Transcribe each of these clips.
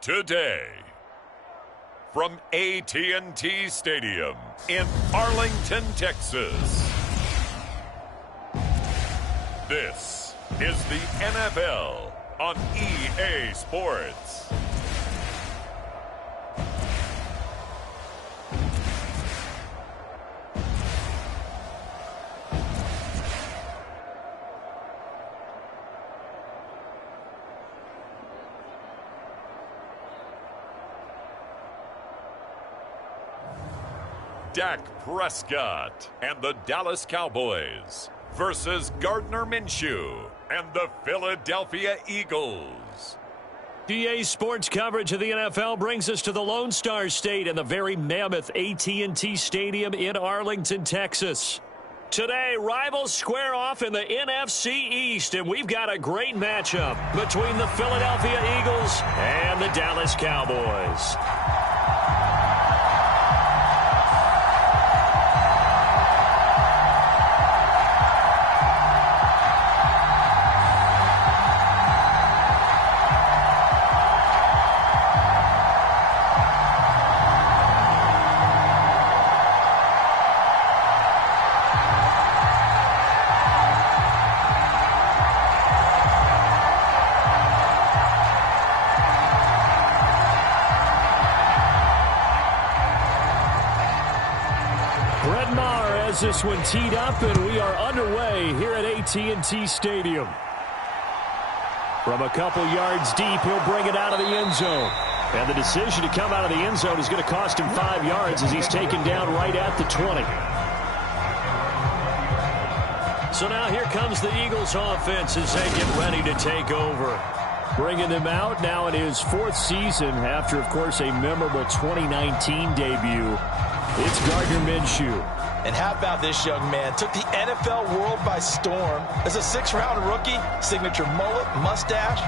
Today, from AT&T Stadium in Arlington, Texas, this is the NFL on EA Sports. Dak Prescott and the Dallas Cowboys versus Gardner Minshew and the Philadelphia Eagles. EA Sports coverage of the NFL brings us to the Lone Star State and the very mammoth AT&T Stadium in Arlington, Texas. Today, rivals square off in the NFC East, and we've got a great matchup between the Philadelphia Eagles and the Dallas Cowboys. This one teed up, and we are underway here at AT&T Stadium. From a couple yards deep, he'll bring it out of the end zone. And the decision to come out of the end zone is going to cost him 5 yards as he's taken down right at the 20. So now here comes the Eagles offense as they get ready to take over. Bringing them out now in his fourth season after, of course, a memorable 2019 debut. It's Gardner Minshew. And how about this young man? Took the NFL world by storm as a 6th-round rookie, signature mullet, mustache,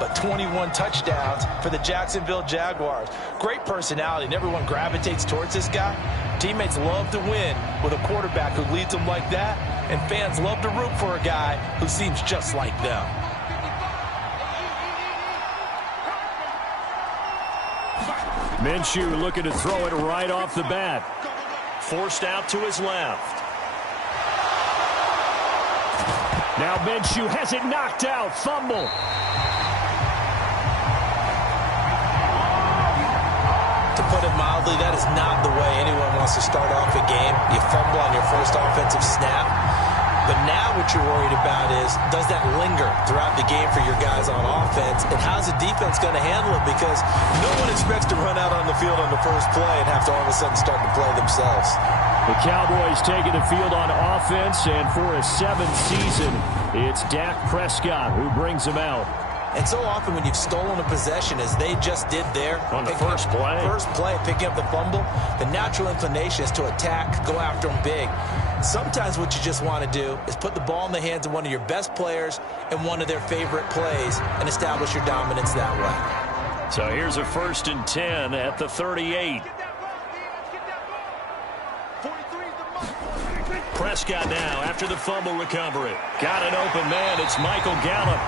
but 21 touchdowns for the Jacksonville Jaguars. Great personality, and everyone gravitates towards this guy. Teammates love to win with a quarterback who leads them like that, and fans love to root for a guy who seems just like them. Minshew looking to throw it right off the bat. Forced out to his left. Now Minshew has it knocked out. Fumble. To put it mildly, that is not the way anyone wants to start off a game. You fumble on your first offensive snap. But now what you're worried about is, does that linger throughout the game for your guys on offense? And how's the defense going to handle it? Because no one expects to run out on the field on the first play and have to all of a sudden start to play themselves. The Cowboys taking the field on offense, and for a 7th season, it's Dak Prescott who brings them out. And so often when you've stolen a possession, as they just did there, on the first play, picking up the fumble, the natural inclination is to attack, go after them big. Sometimes what you just want to do is put the ball in the hands of one of your best players and one of their favorite plays and establish your dominance that way. So here's a 1st and 10 at the 38. Prescott now after the fumble recovery. Got an open man. It's Michael Gallup.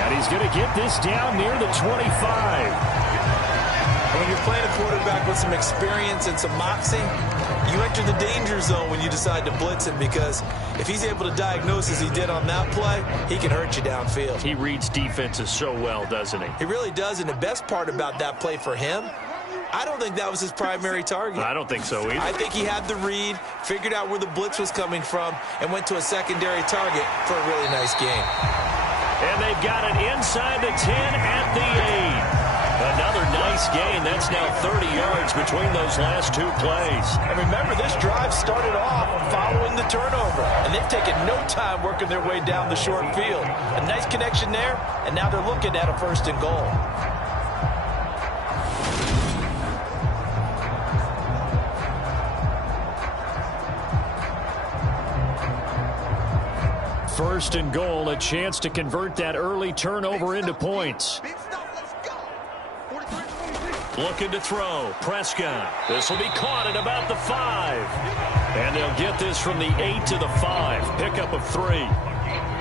And he's going to get this down near the 25. When you're playing a quarterback with some experience and some moxie, you enter the danger zone when you decide to blitz him, because if he's able to diagnose as he did on that play, he can hurt you downfield. He reads defenses so well, doesn't he? He really does, and the best part about that play for him, I don't think that was his primary target. I don't think so either. I think he had the read, figured out where the blitz was coming from, and went to a secondary target for a really nice game. And they've got it inside the 10 at the 8. Another nice gain. That's now 30 yards between those last 2 plays. And remember, this drive started off following the turnover, and they've taken no time working their way down the short field. A nice connection there, and now they're looking at a 1st and goal. First and goal, a chance to convert that early turnover into points. Looking to throw. Prescott. This will be caught at about the 5. And they'll get this from the 8 to the 5. Pickup of 3.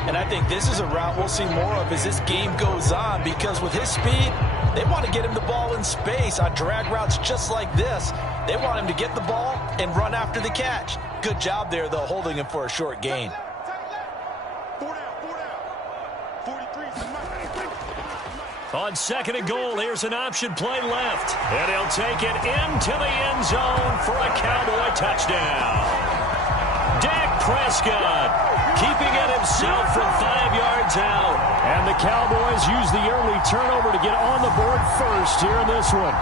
And I think this is a route we'll see more of as this game goes on, because with his speed, They want to get him the ball in space on drag routes just like this. They want him to get the ball and run after the catch. Good job there, though, holding him for a short gain. On second and goal, here's an option play left. And he'll take it into the end zone for a Cowboy touchdown. Dak Prescott keeping it himself from 5 yards out. And the Cowboys use the early turnover to get on the board first here in this one.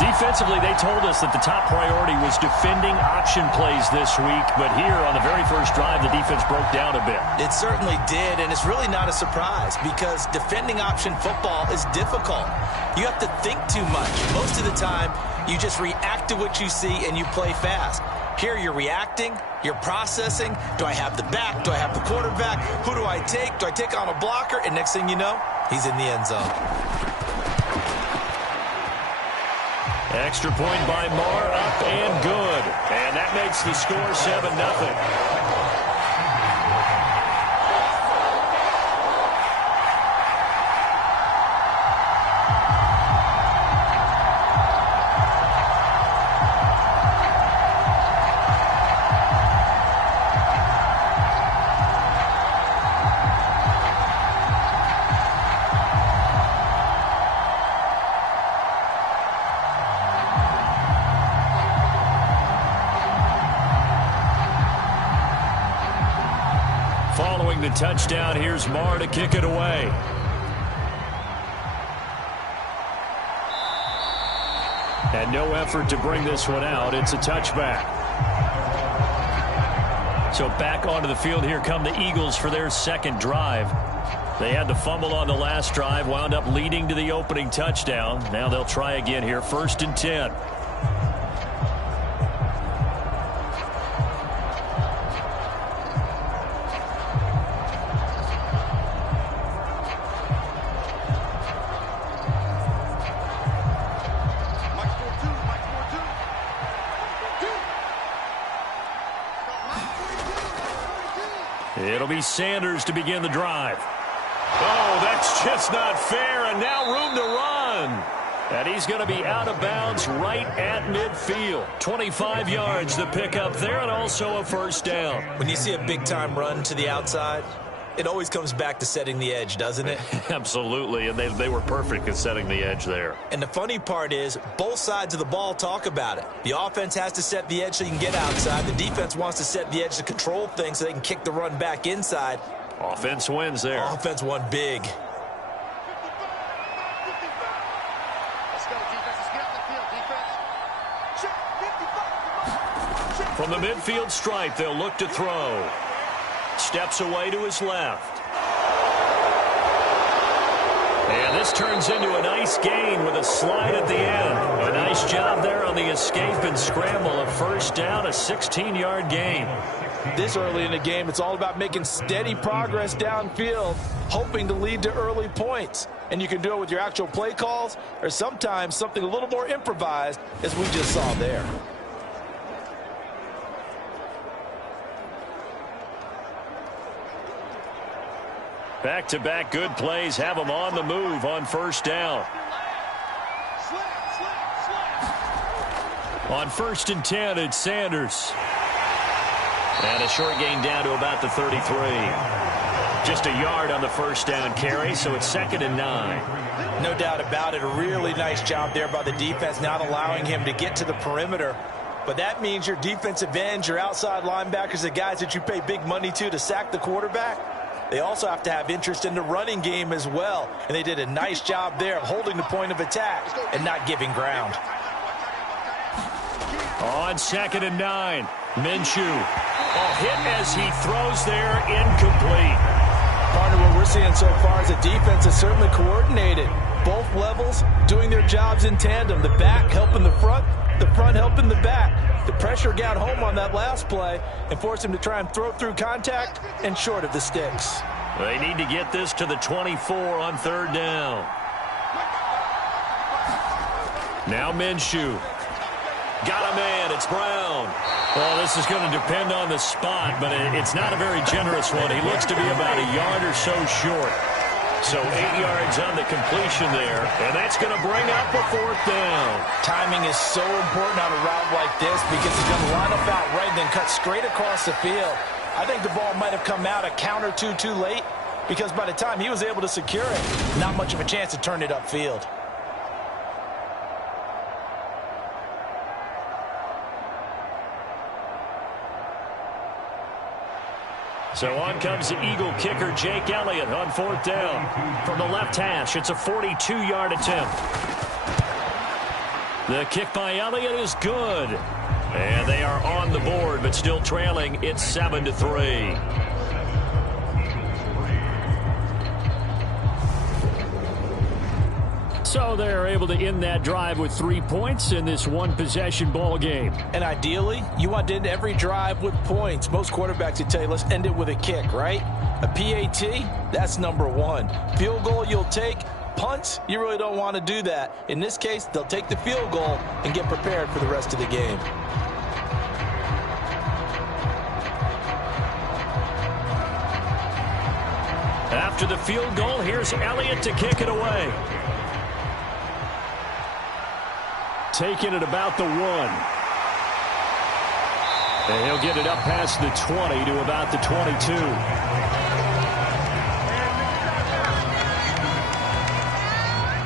Defensively, they told us that the top priority was defending option plays this week. But here on the very first drive, the defense broke down a bit. It certainly did, and it's really not a surprise because defending option football is difficult. You have to think too much. Most of the time, you just react to what you see and you play fast. Here you're reacting, you're processing. Do I have the back? Do I have the quarterback? Who do I take? Do I take on a blocker? And next thing you know, he's in the end zone. Extra point by Marr, up and good. And that makes the score 7-0. Following the touchdown, here's Marr to kick it away. And no effort to bring this one out. It's a touchback. So back onto the field, here come the Eagles for their second drive. They had the fumble on the last drive, wound up leading to the opening touchdown. Now they'll try again here, 1st and 10. It'll be Sanders to begin the drive. Oh, that's just not fair, and now room to run. And he's going to be out of bounds right at midfield. 25 yards to pick up there, and also a first down. When you see a big-time run to the outside, it always comes back to setting the edge, doesn't it? Absolutely, and they were perfect at setting the edge there. And the funny part is, both sides of the ball talk about it. The offense has to set the edge so you can get outside. The defense wants to set the edge to control things so they can kick the run back inside. Offense wins there. Offense won big. Let's go, defense. Let's get on the field, defense. From the midfield stripe, they'll look to throw. Steps away to his left. And this turns into a nice gain with a slide at the end. A nice job there on the escape and scramble. A first down, a 16-yard gain. This early in the game, it's all about making steady progress downfield, hoping to lead to early points. And you can do it with your actual play calls or sometimes something a little more improvised, as we just saw there. Back-to-back good plays have them on the move on first down. On 1st and 10, it's Sanders. And a short gain down to about the 33. Just a yard on the first down carry, so it's 2nd and 9. No doubt about it. A really nice job there by the defense, not allowing him to get to the perimeter. But that means your defensive ends, your outside linebackers, the guys that you pay big money to sack the quarterback, they also have to have interest in the running game as well. And they did a nice job there of holding the point of attack and not giving ground. On 2nd and 9, Minshew. A hit as he throws there, incomplete. Partner, what we're seeing so far is the defense is certainly coordinated. Both levels doing their jobs in tandem. The back helping the front helping the back. The pressure got home on that last play and forced him to try and throw through contact and short of the sticks. They need to get this to the 24 on 3rd down. Now Minshew. Got a man. It's Brown. Well, this is going to depend on the spot, but it's not a very generous one. He looks to be about a yard or so short. So 8 yards on the completion there, and that's going to bring up a 4th down. Timing is so important on a route like this because he's going to line up out right and then cut straight across the field. I think the ball might have come out a count or two too late because by the time he was able to secure it, not much of a chance to turn it upfield. So on comes the Eagle kicker, Jake Elliott, on 4th down. From the left hash, it's a 42-yard attempt. The kick by Elliott is good. And they are on the board, but still trailing. It's 7-3. So they're able to end that drive with 3 points in this one-possession ball game. And ideally, you want to end every drive with points. Most quarterbacks would tell you, let's end it with a kick, right? A PAT, that's number 1. Field goal you'll take. Punts, you really don't want to do that. In this case, they'll take the field goal and get prepared for the rest of the game. After the field goal, here's Elliott to kick it away. Taking it about the 1. And he'll get it up past the 20 to about the 22.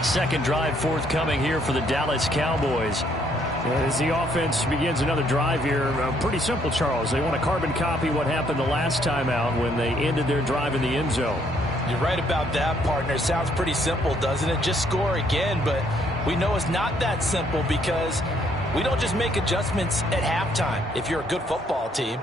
Second drive forthcoming here for the Dallas Cowboys. As the offense begins another drive here, pretty simple, Charles. They want to carbon copy what happened the last time out when they ended their drive in the end zone. You're right about that, partner. Sounds pretty simple, doesn't it? Just score again, but we know it's not that simple because we don't just make adjustments at halftime. If you're a good football team,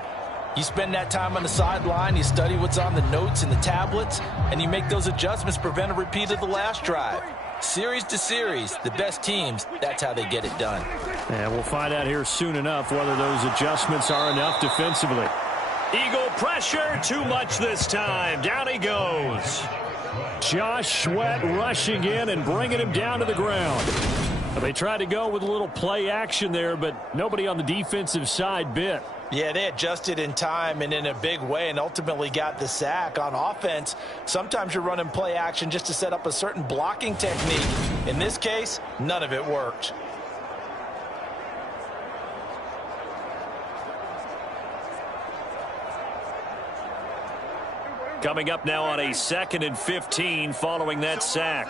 you spend that time on the sideline, you study what's on the notes and the tablets, and you make those adjustments to prevent a repeat of the last drive. Series to series, the best teams, that's how they get it done. And we'll find out here soon enough whether those adjustments are enough defensively. Eagle pressure, too much this time. Down he goes. Josh Sweat rushing in and bringing him down to the ground. They tried to go with a little play action there, but nobody on the defensive side bit. Yeah, they adjusted in time and in a big way and ultimately got the sack. On offense, sometimes you're running play action just to set up a certain blocking technique. In this case, none of it worked. Coming up now on a 2nd and 15 following that sack.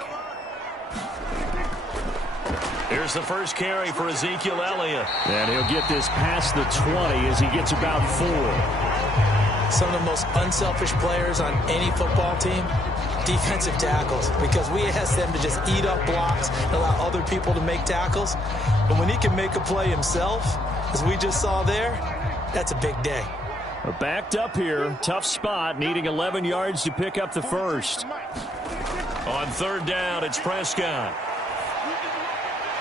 Here's the first carry for Ezekiel Elliott. And he'll get this past the 20 as he gets about 4. Some of the most unselfish players on any football team, defensive tackles, because we ask them to just eat up blocks and allow other people to make tackles. But when he can make a play himself, as we just saw there, that's a big day. Backed up here, tough spot, needing 11 yards to pick up the first. On 3rd down, it's Prescott.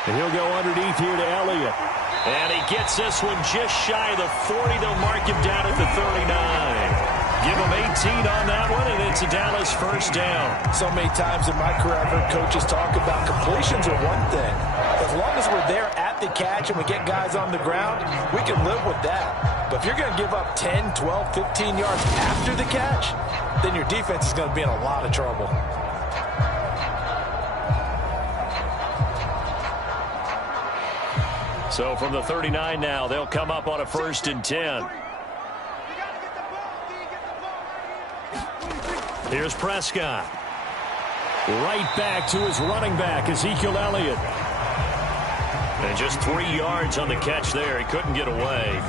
And he'll go underneath here to Elliott. And he gets this one just shy of the 40. They'll mark him down at the 39. Give him 18 on that one, and it's a Dallas first down. So many times in my career, I've heard coaches talk about completions are one thing. As long as we're there at the catch and we get guys on the ground, we can live with that. But if you're going to give up 10, 12, 15 yards after the catch, then your defense is going to be in a lot of trouble. So from the 39 now, they'll come up on a 1st and 10. Here's Prescott. Right back to his running back, Ezekiel Elliott. And just 3 yards on the catch there. He couldn't get away.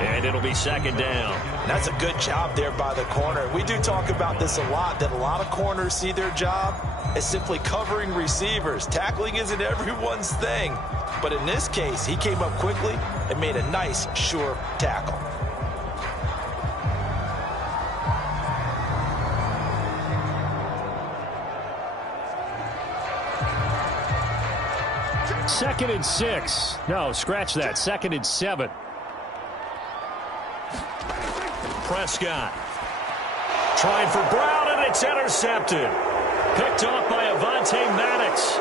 And it'll be 2nd down. And that's a good job there by the corner. We do talk about this a lot, that a lot of corners see their job as simply covering receivers. Tackling isn't everyone's thing. But in this case, he came up quickly and made a nice, sure tackle. Second and 6. No, scratch that. 2nd and 7. Prescott. Trying for Brown, and it's intercepted. Picked off by Avonte Maddox.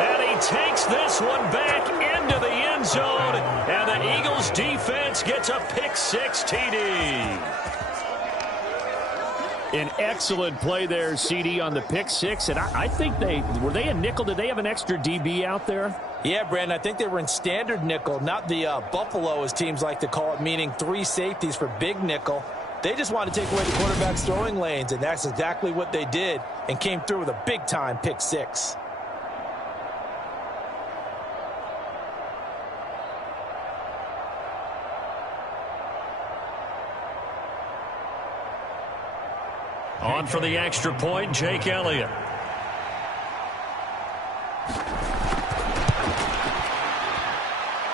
And he takes this one back into the end zone. And the Eagles defense gets a pick 6 TD. An excellent play there, CD, on the pick six. And I think were they a nickel? Did they have an extra DB out there? Yeah, Brandon, I think they were in standard nickel, not the Buffalo, as teams like to call it, meaning 3 safeties for big nickel. They just wanted to take away the quarterback's throwing lanes, and that's exactly what they did, and came through with a big-time pick six. On for the extra point, Jake Elliott.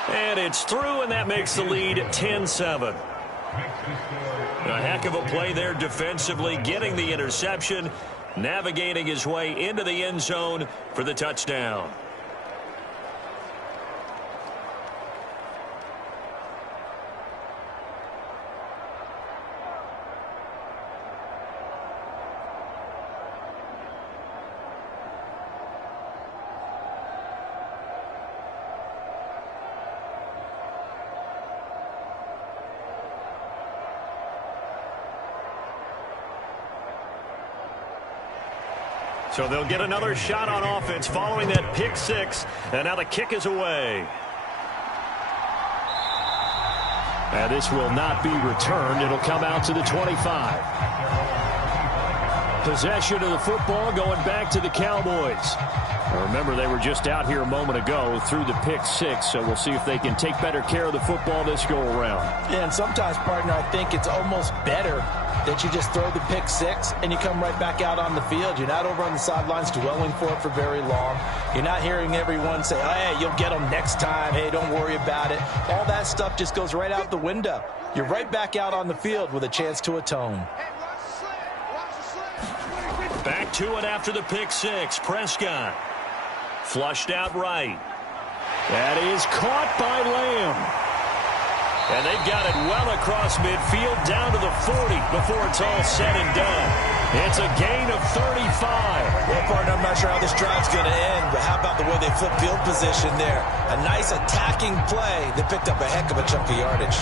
And it's through, and that makes the lead 10-7. A heck of a play there defensively, getting the interception, navigating his way into the end zone for the touchdown. So they'll get another shot on offense following that pick six. And now the kick is away. And this will not be returned. It'll come out to the 25. Possession of the football going back to the Cowboys. Now remember, they were just out here a moment ago through the pick six, so we'll see if they can take better care of the football this go-around. Yeah, and sometimes, partner, I think it's almost better that you just throw the pick six and you come right back out on the field. You're not over on the sidelines dwelling for it for very long. You're not hearing everyone say, oh, hey, you'll get them next time. Hey, don't worry about it. All that stuff just goes right out the window. You're right back out on the field with a chance to atone. Back to it after the pick six. Prescott flushed out right. That is caught by Lamb. And they've got it well across midfield down to the 40 before it's all said and done. It's a gain of 35. Well, partner, I'm not sure how this drive's going to end, but how about the way they flip field position there? A nice attacking play. They picked up a heck of a chunk of yardage.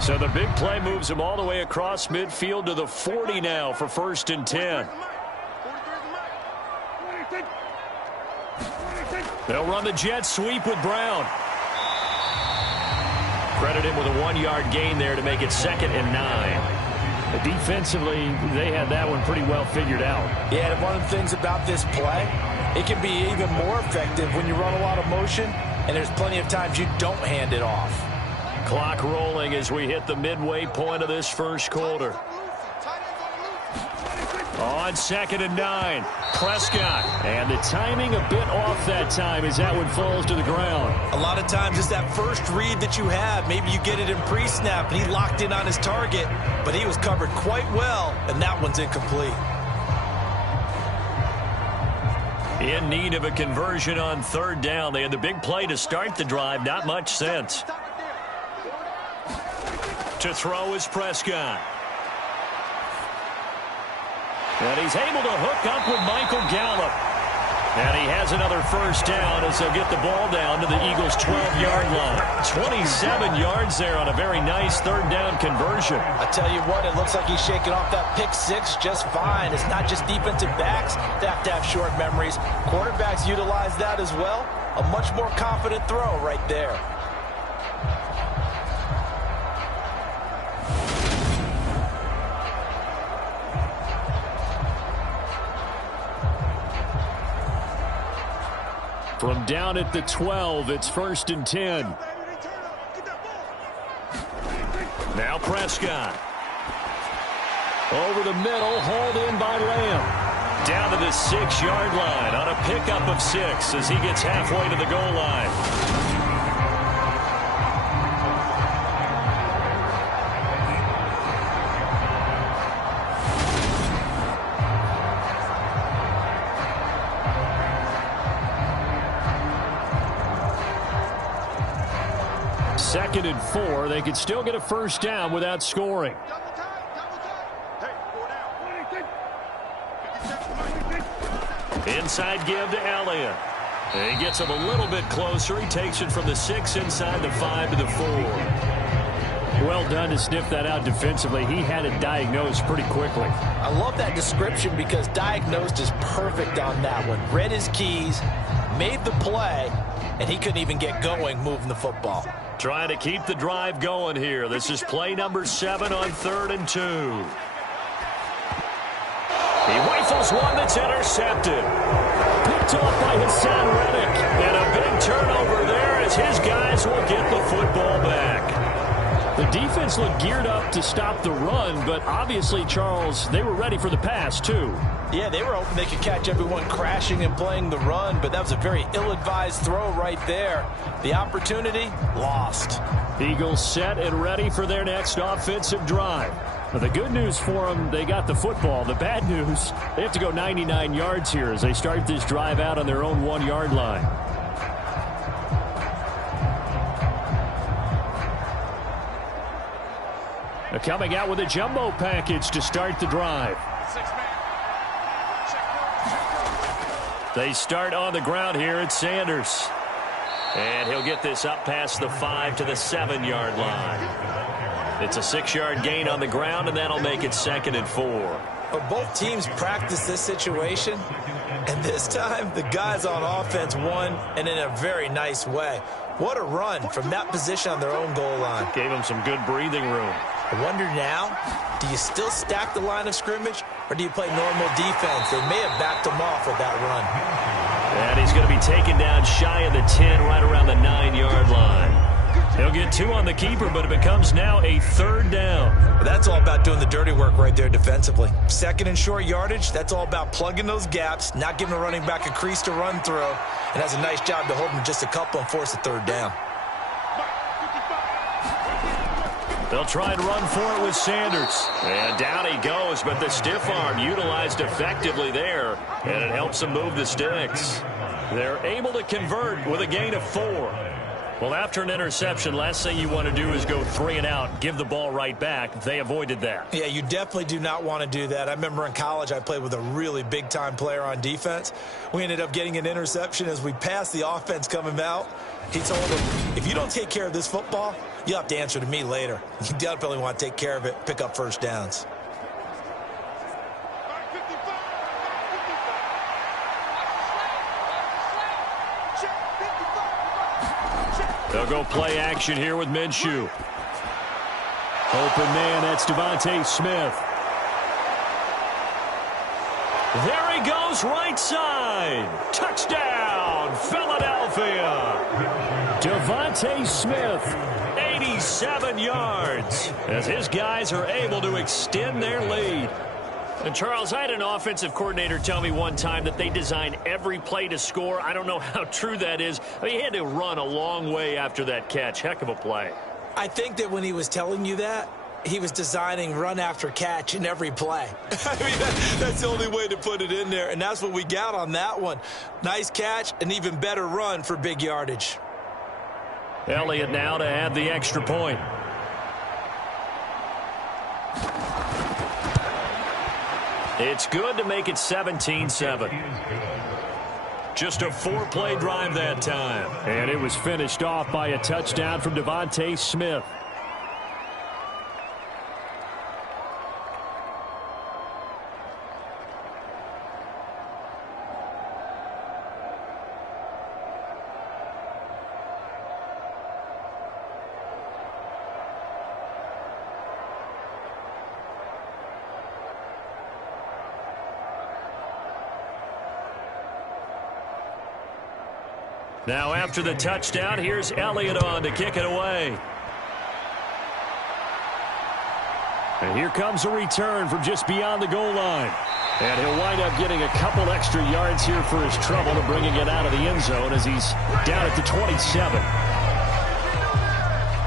So the big play moves them all the way across midfield to the 40 now for 1st and 10. They'll run the jet sweep with Brown. Credit him with a 1-yard gain there to make it 2nd and 9. Defensively, they had that one pretty well figured out. Yeah, and one of the things about this play, it can be even more effective when you run a lot of motion, and there's plenty of times you don't hand it off. Clock rolling as we hit the midway point of this first quarter. On 2nd and 9, Prescott. And the timing a bit off that time as that one falls to the ground. A lot of times it's that first read that you have. Maybe you get it in pre-snap and he locked in on his target, but he was covered quite well, and that one's incomplete. In need of a conversion on 3rd down. They had the big play to start the drive. Not much sense. To throw is Prescott. And he's able to hook up with Michael Gallup. And he has another first down as they'll get the ball down to the Eagles' 12-yard line. 27 yards there on a very nice 3rd down conversion. I tell you what, it looks like he's shaking off that pick six just fine. It's not just defensive backs that have to have short memories. Quarterbacks utilize that as well. A much more confident throw right there. From down at the 12, it's 1st and 10. Now Prescott. Over the middle, hauled in by Lamb. Down to the 6-yard line on a pickup of 6 as he gets halfway to the goal line. 2nd and 4. They could still get a first down without scoring. Inside give to Elliott. And he gets him a little bit closer. He takes it from the 6 inside the 5 to the 4. Well done to sniff that out defensively. He had it diagnosed pretty quickly. I love that description because diagnosed is perfect on that one. Read his keys, made the play, and he couldn't even get going moving the football. Trying to keep the drive going here. This is play number 7 on 3rd and 2. He rifles one that's intercepted. Picked off by Hassan Reddick. And a big turnover there as his guys will get the football back. The defense looked geared up to stop the run, but obviously, Charles, they were ready for the pass, too. Yeah, they were hoping they could catch everyone crashing and playing the run, but that was a very ill-advised throw right there. The opportunity, lost. Eagles set and ready for their next offensive drive. But the good news for them, they got the football. The bad news, they have to go 99 yards here as they start this drive out on their own 1-yard line. They're coming out with a jumbo package to start the drive. They start on the ground here at Sanders. And he'll get this up past the 5 to the 7-yard line. It's a 6-yard gain on the ground, and that'll make it 2nd and 4. But both teams practice this situation, and this time the guys on offense won, and in a very nice way. What a run from that position on their own goal line. Gave them some good breathing room. I wonder now, do you still stack the line of scrimmage, or do you play normal defense? They may have backed him off with that run. And he's going to be taken down shy of the 10, right around the 9-yard line. He'll get 2 on the keeper, but it becomes now a 3rd down. That's all about doing the dirty work right there defensively. 2nd and short yardage, that's all about plugging those gaps, not giving a running back a crease to run through, and that's a nice job to hold him just a couple and force a 3rd down. They'll try and run for it with Sanders. And down he goes, but the stiff arm utilized effectively there, and it helps them move the sticks. They're able to convert with a gain of 4. Well, after an interception, last thing you want to do is go 3 and out, give the ball right back. They avoided that. Yeah, you definitely do not want to do that. I remember in college I played with a really big-time player on defense. We ended up getting an interception as we passed the offense coming out. He told him, if you don't take care of this football, you'll have to answer to me later. You definitely want to take care of it, pick up first downs. They'll go play action here with Minshew. Open man, that's Devontae Smith. There he goes, right side. Touchdown, Philadelphia. Devontae Smith, 87 yards, as his guys are able to extend their lead. And, Charles, I had an offensive coordinator tell me one time that they design every play to score. I don't know how true that is. I mean, he had to run a long way after that catch. Heck of a play. I think that when he was telling you that, he was designing run after catch in every play. I mean, that's the only way to put it in there, and that's what we got on that one. Nice catch, an even better run for big yardage. Elliott now to add the extra point. It's good to make it 17-7. Just a 4-play drive that time. And it was finished off by a touchdown from Devontae Smith. Now after the touchdown, here's Elliott on to kick it away. And here comes a return from just beyond the goal line. And he'll wind up getting a couple extra yards here for his trouble to bringing it out of the end zone as he's down at the 27.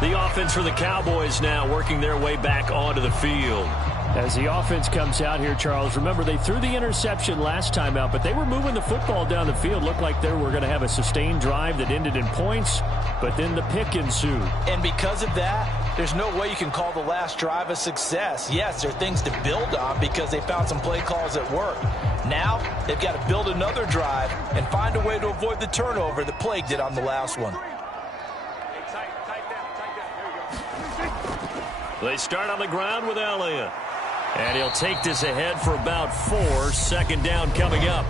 The offense for the Cowboys now working their way back onto the field. As the offense comes out here, Charles, remember they threw the interception last time out, but they were moving the football down the field. Looked like they were going to have a sustained drive that ended in points, but then the pick ensued. And because of that, there's no way you can call the last drive a success. Yes, there are things to build on because they found some play calls that work. Now, they've got to build another drive and find a way to avoid the turnover that plagued it on the last one. They start on the ground with Elliott. And he'll take this ahead for about 4. 2nd down coming up.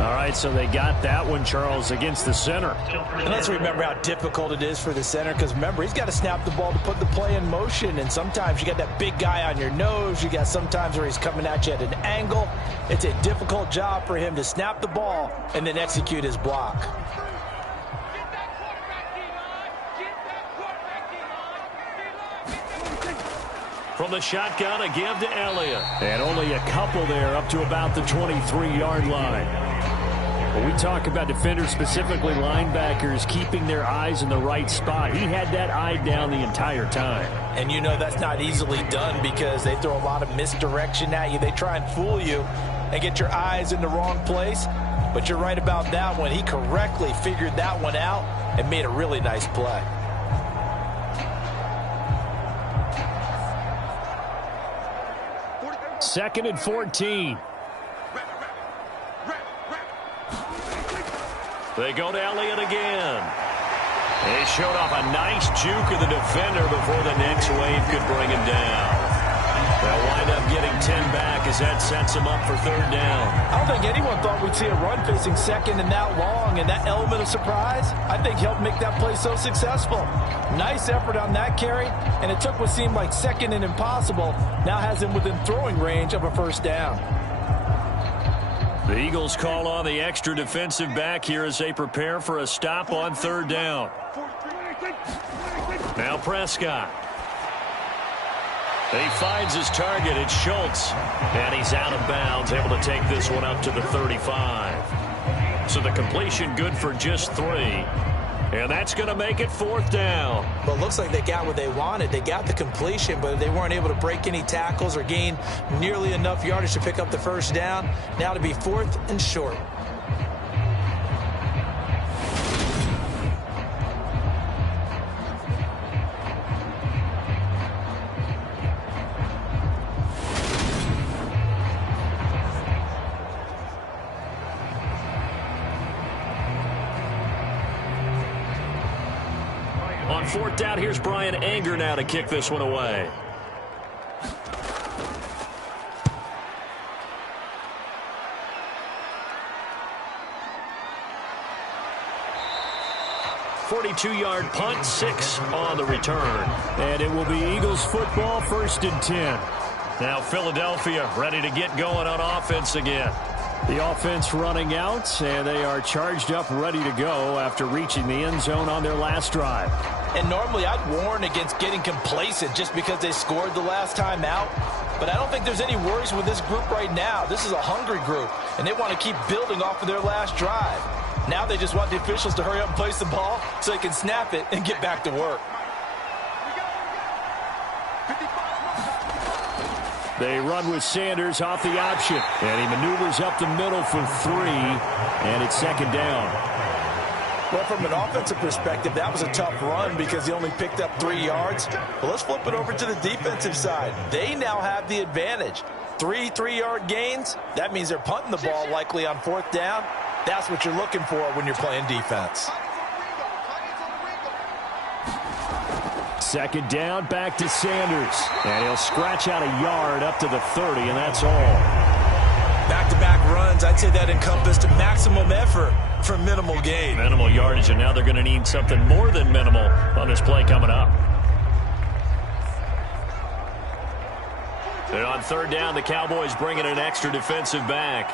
All right, so they got that one, Charles, against the center. And let's remember how difficult it is for the center, because remember, he's got to snap the ball to put the play in motion, and sometimes you got that big guy on your nose. You got sometimes where he's coming at you at an angle. It's a difficult job for him to snap the ball and then execute his block. From the shotgun, a give to Elliott. And only a couple there up to about the 23-yard line. When we talk about defenders, specifically linebackers, keeping their eyes in the right spot, he had that eye down the entire time. And you know that's not easily done because they throw a lot of misdirection at you. They try and fool you and get your eyes in the wrong place. But you're right about that one. He correctly figured that one out and made a really nice play. Second and 14. They go to Elliott again. He showed off a nice juke of the defender before the next wave could bring him down. They'll wind up getting 10 back as that sets him up for 3rd down. I don't think anyone thought we'd see a run facing second and that long, and that element of surprise, I think, helped make that play so successful. Nice effort on that carry, and it took what seemed like second and impossible, now has him within throwing range of a 1st down. The Eagles call on the extra defensive back here as they prepare for a stop on 3rd down. Now Prescott. He finds his target. It's Schultz. And he's out of bounds, able to take this one up to the 35. So the completion good for just 3. And that's going to make it 4th down. Well, it looks like they got what they wanted. They got the completion, but they weren't able to break any tackles or gain nearly enough yardage to pick up the 1st down. Now to be 4th and short. On 4th down, here's Brian Anger now to kick this one away. .42-yard punt, 6 on the return. And it will be Eagles football, 1st and 10. Now Philadelphia ready to get going on offense again. The offense running out, and they are charged up, ready to go after reaching the end zone on their last drive. And normally I'd warn against getting complacent just because they scored the last time out. But I don't think there's any worries with this group right now. This is a hungry group, and they want to keep building off of their last drive. Now they just want the officials to hurry up and place the ball so they can snap it and get back to work. They run with Sanders off the option, and he maneuvers up the middle for 3, and it's 2nd down. Well, from an offensive perspective, that was a tough run because he only picked up 3 yards. But let's flip it over to the defensive side. They now have the advantage. 3 3-yard gains. That means they're punting the ball likely on 4th down. That's what you're looking for when you're playing defense. 2nd down, back to Sanders. And he'll scratch out a yard up to the 30, and that's all. Back-to-back runs, I'd say that encompassed maximum effort for minimal gain. Minimal yardage, and now they're going to need something more than minimal on this play coming up. And on 3rd down, the Cowboys bringing an extra defensive back.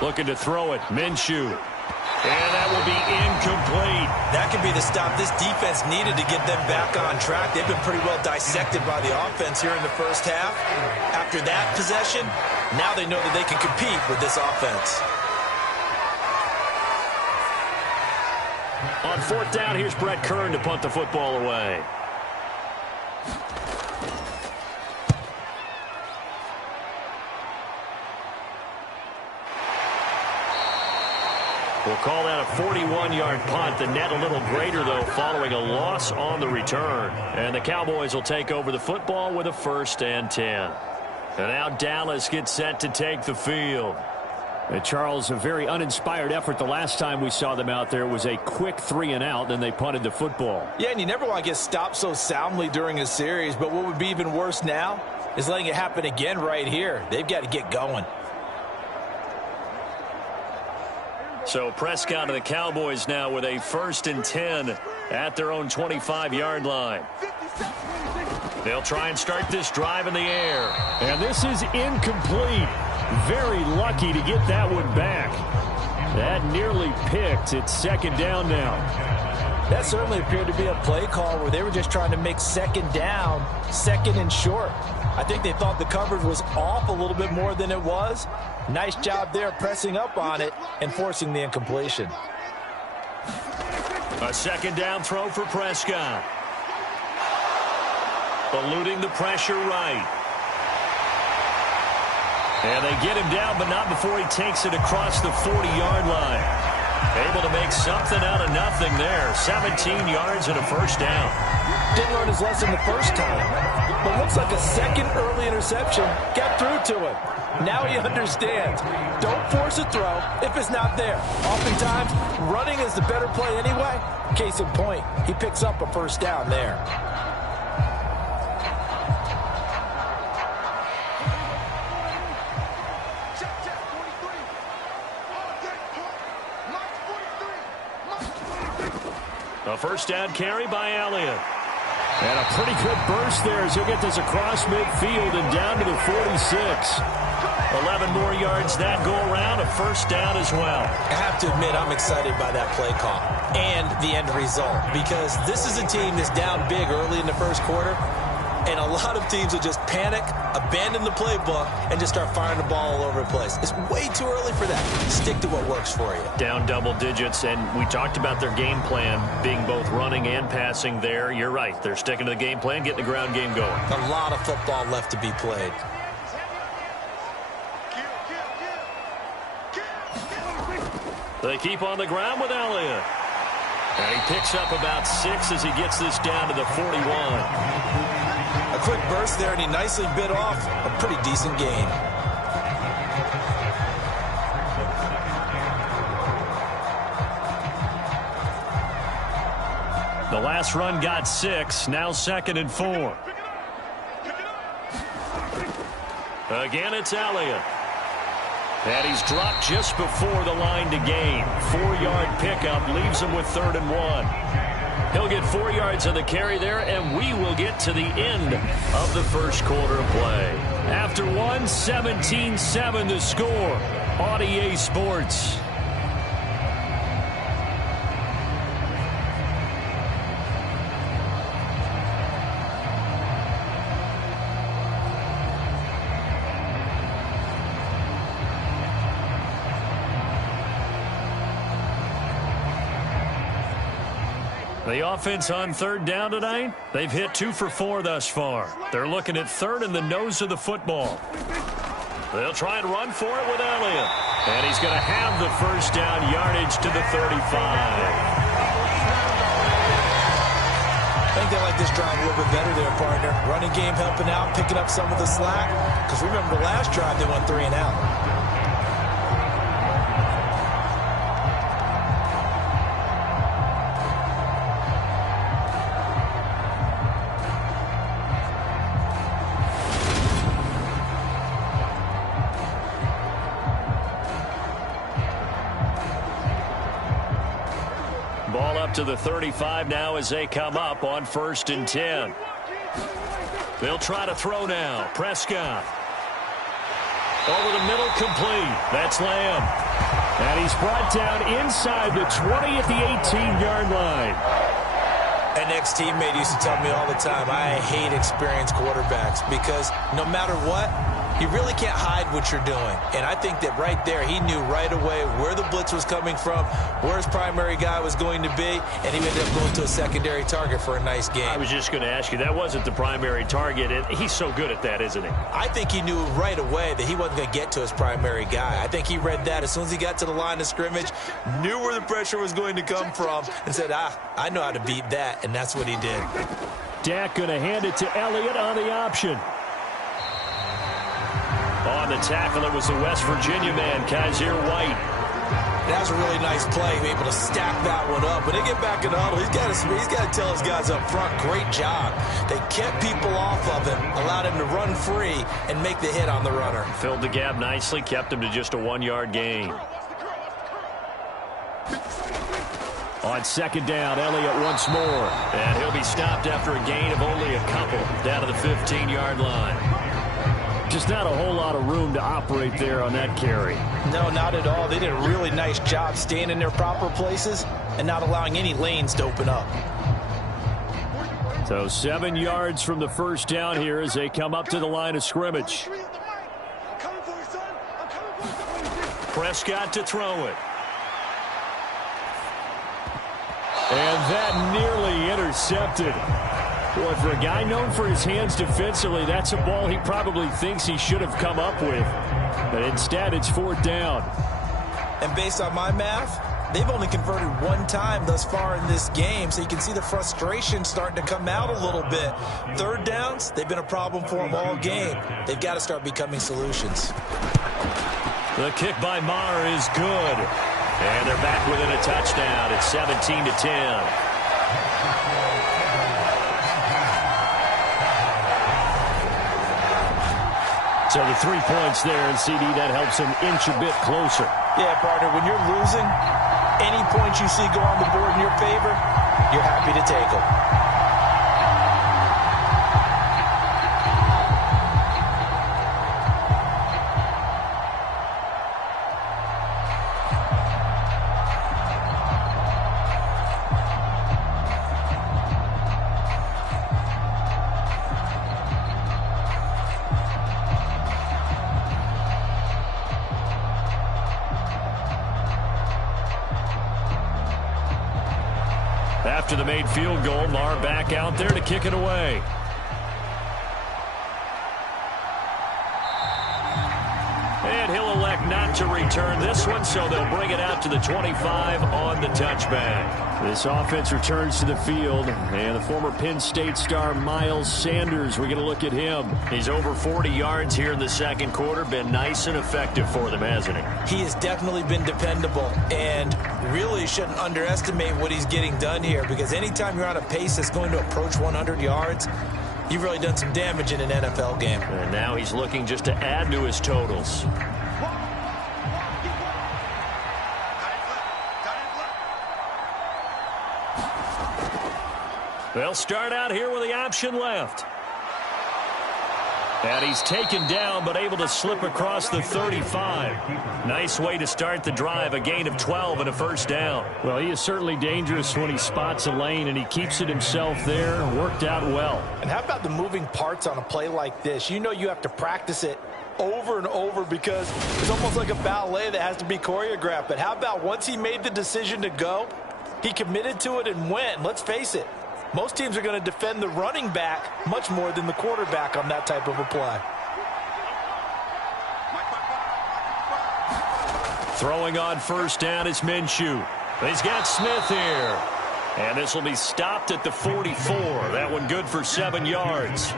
Looking to throw it, Minshew. And that will be incomplete. That could be the stop this defense needed to get them back on track. They've been pretty well dissected by the offense here in the 1st half. After that possession, now they know that they can compete with this offense. On fourth down, here's Brett Kern to punt the football away. We'll call that a 41-yard punt. The net a little greater, though, following a loss on the return. And the Cowboys will take over the football with a 1st and 10. And now Dallas gets set to take the field. And Charles, a very uninspired effort. The last time we saw them out there was a quick 3-and-out, then they punted the football. Yeah, and you never want to get stopped so soundly during a series, but what would be even worse now is letting it happen again right here. They've got to get going. So Prescott and the Cowboys now with a 1st and 10 at their own 25-yard line. They'll try and start this drive in the air. And this is incomplete. Very lucky to get that one back. That nearly picked. It's 2nd down now. That certainly appeared to be a play call where they were just trying to make 2nd down, 2nd and short. I think they thought the coverage was off a little bit more than it was. Nice job there pressing up on it and forcing the incompletion. A 2nd down throw for Prescott. Eluding the pressure right. And they get him down, but not before he takes it across the 40-yard line. Able to make something out of nothing there. 17 yards and a 1st down. Didn't learn his lesson the first time, but looks like a 2nd early interception got through to him. Now he understands. Don't force a throw if it's not there. Oftentimes, running is the better play anyway. Case in point, he picks up a 1st down there. A 1st down carry by Elliott. And a pretty good burst there as he'll get this across midfield and down to the 46. 11 more yards that go around, a 1st down as well. I have to admit, I'm excited by that play call and the end result, because this is a team that's down big early in the 1st quarter, and a lot of teams will just panic, abandon the playbook, and just start firing the ball all over the place. It's way too early for that. Stick to what works for you. Down double digits, and we talked about their game plan being both running and passing there. You're right. They're sticking to the game plan, getting the ground game going. A lot of football left to be played. They keep on the ground with Elliott. And he picks up about 6 as he gets this down to the 41. A quick burst there, and he nicely bit off a pretty decent gain. The last run got 6, now 2nd and 4. Again, it's Elliott. And he's dropped just before the line to gain. 4-yard pickup leaves him with 3rd and 1. He'll get 4 yards on the carry there, and we will get to the end of the 1st quarter of play. After 1, 17-7 the score on EA Sports. The offense on 3rd down tonight, they've hit 2 for 4 thus far. They're looking at 3rd and the nose of the football. They'll try and run for it with Elliott. And he's going to have the 1st down yardage to the 35. I think they like this drive a little bit better there, partner. Running game helping out, picking up some of the slack. Because remember the last drive, they went 3-and-out. Ball up to the 35 now as they come up on 1st and 10. They'll try to throw now. Prescott. Over the middle, complete. That's Lamb. And he's brought down inside the 20 at the 18-yard line. An ex-teammate used to tell me all the time, I hate experienced quarterbacks because no matter what, You really can't hide what you're doing. And I think that right there, he knew right away where the blitz was coming from, where his primary guy was going to be, and he ended up going to a secondary target for a nice game. I was just going to ask you, that wasn't the primary target, and he's so good at that, isn't he? I think he knew right away that he wasn't going to get to his primary guy. I think he read that as soon as he got to the line of scrimmage, knew where the pressure was going to come from, and said, I know how to beat that, and that's what he did. Dak going to hand it to Elliott on the option. On the tackle, it was the West Virginia man, Kaiser White. That was a really nice play, able to stack that one up. When they get back in the huddle, he's got to tell his guys up front, great job. They kept people off of him, allowed him to run free and make the hit on the runner. Filled the gap nicely, kept him to just a 1-yard gain. On second down, Elliott once more. And he'll be stopped after a gain of only a couple down to the 15-yard line. Just not a whole lot of room to operate there on that carry. No, not at all. They did a really nice job staying in their proper places and not allowing any lanes to open up. So 7 yards from the first down here as they come up to the line of scrimmage. Prescott to throw it. And that nearly intercepted. Boy, for a guy known for his hands defensively, that's a ball he probably thinks he should have come up with. But instead, it's 4th down. And based on my math, they've only converted one time thus far in this game, so you can see the frustration starting to come out a little bit. 3rd downs, they've been a problem for them all game. They've got to start becoming solutions. The kick by Maher is good. And they're back within a touchdown. It's 17-10. So the 3 points there, and CD, that helps him inch a bit closer. Yeah, partner, when you're losing, any points you see go on the board in your favor, you're happy to take them. After the made field goal, Maher back out there to kick it away. And he'll elect not to return this one, so they'll bring it out to the 25 on the touchback. This offense returns to the field, and the former Penn State star Miles Sanders, we're going to look at him. He's over 40 yards here in the second quarter. Been nice and effective for them, hasn't he? He has definitely been dependable, and really shouldn't underestimate what he's getting done here, because anytime you're on a pace that's going to approach 100 yards, you've really done some damage in an NFL game. And now he's looking just to add to his totals. They'll start out here with the option left. And he's taken down, but able to slip across the 35. Nice way to start the drive, a gain of 12 and a first down. Well, he is certainly dangerous when he spots a lane, and he keeps it himself there. Worked out well. And how about the moving parts on a play like this? You know you have to practice it over and over because it's almost like a ballet that has to be choreographed. But how about once he made the decision to go, he committed to it and went. Let's face it. Most teams are going to defend the running back much more than the quarterback on that type of a play. Throwing on first down is Minshew. He's got Smith here. And this will be stopped at the 44. That one good for 7 yards.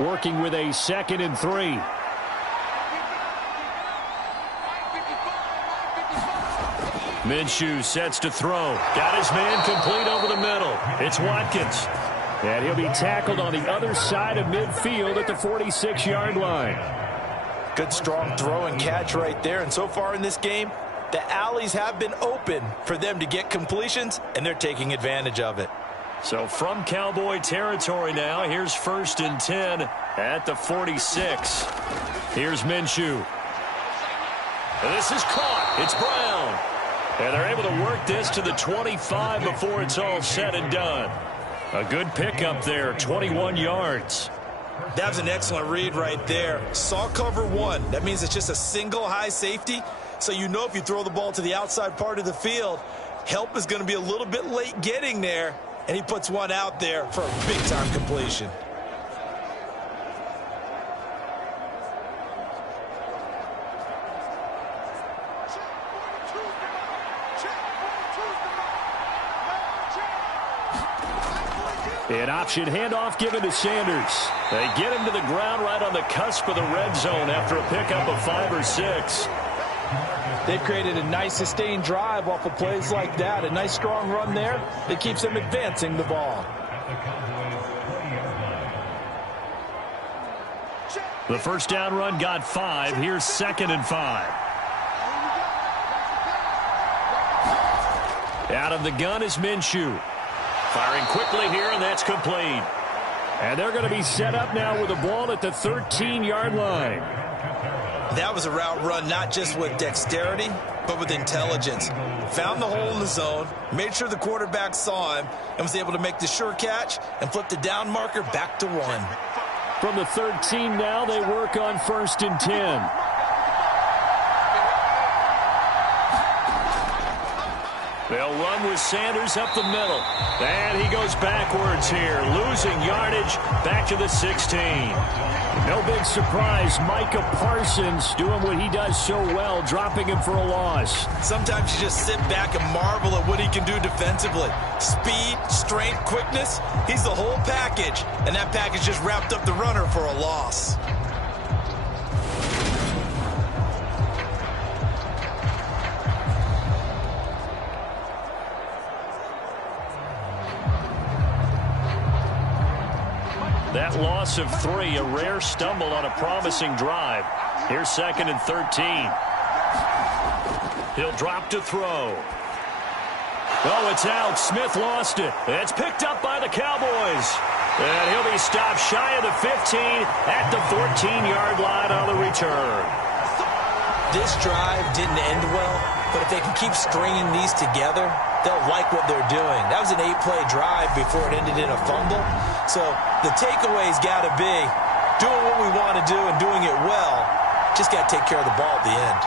Working with a 2nd and 3. Minshew sets to throw. Got his man complete over the middle. It's Watkins. And he'll be tackled on the other side of midfield at the 46-yard line. Good strong throw and catch right there. And so far in this game, the alleys have been open for them to get completions, and they're taking advantage of it. So from Cowboy territory now, here's 1st and 10 at the 46. Here's Minshew. And this is caught. It's Brown. And they're able to work this to the 25 before it's all said and done. A good pickup there, 21 yards. That was an excellent read right there. Saw cover one. That means it's just a single high safety. So you know if you throw the ball to the outside part of the field, help is going to be a little bit late getting there. And he puts one out there for a big-time completion. An option handoff given to Sanders. They get him to the ground right on the cusp of the red zone after a pickup of 5 or 6. They've created a nice sustained drive off of plays like that. A nice strong run there that keeps them advancing the ball. The first down run got 5. Here's 2nd and 5. Out of the gun is Minshew. Firing quickly here, and that's complete. And they're going to be set up now with the ball at the 13-yard line. That was a route run not just with dexterity, but with intelligence. Found the hole in the zone, made sure the quarterback saw him, and was able to make the sure catch and flip the down marker back to 1. From the 13 now, they work on 1st and 10. They'll run with Sanders up the middle. And he goes backwards here, losing yardage back to the 16. No big surprise, Micah Parsons doing what he does so well, dropping him for a loss. Sometimes you just sit back and marvel at what he can do defensively. Speed, strength, quickness, he's the whole package. And that package just wrapped up the runner for a loss. That loss of 3, a rare stumble on a promising drive. Here's 2nd and 13. He'll drop to throw. Oh, it's out. Smith lost it. It's picked up by the Cowboys. And he'll be stopped shy of the 15 at the 14-yard line on the return. This drive didn't end well, but if they can keep stringing these together, they'll like what they're doing. That was an 8-play drive before it ended in a fumble. So the takeaway's got to be doing what we want to do and doing it well. Just got to take care of the ball at the end.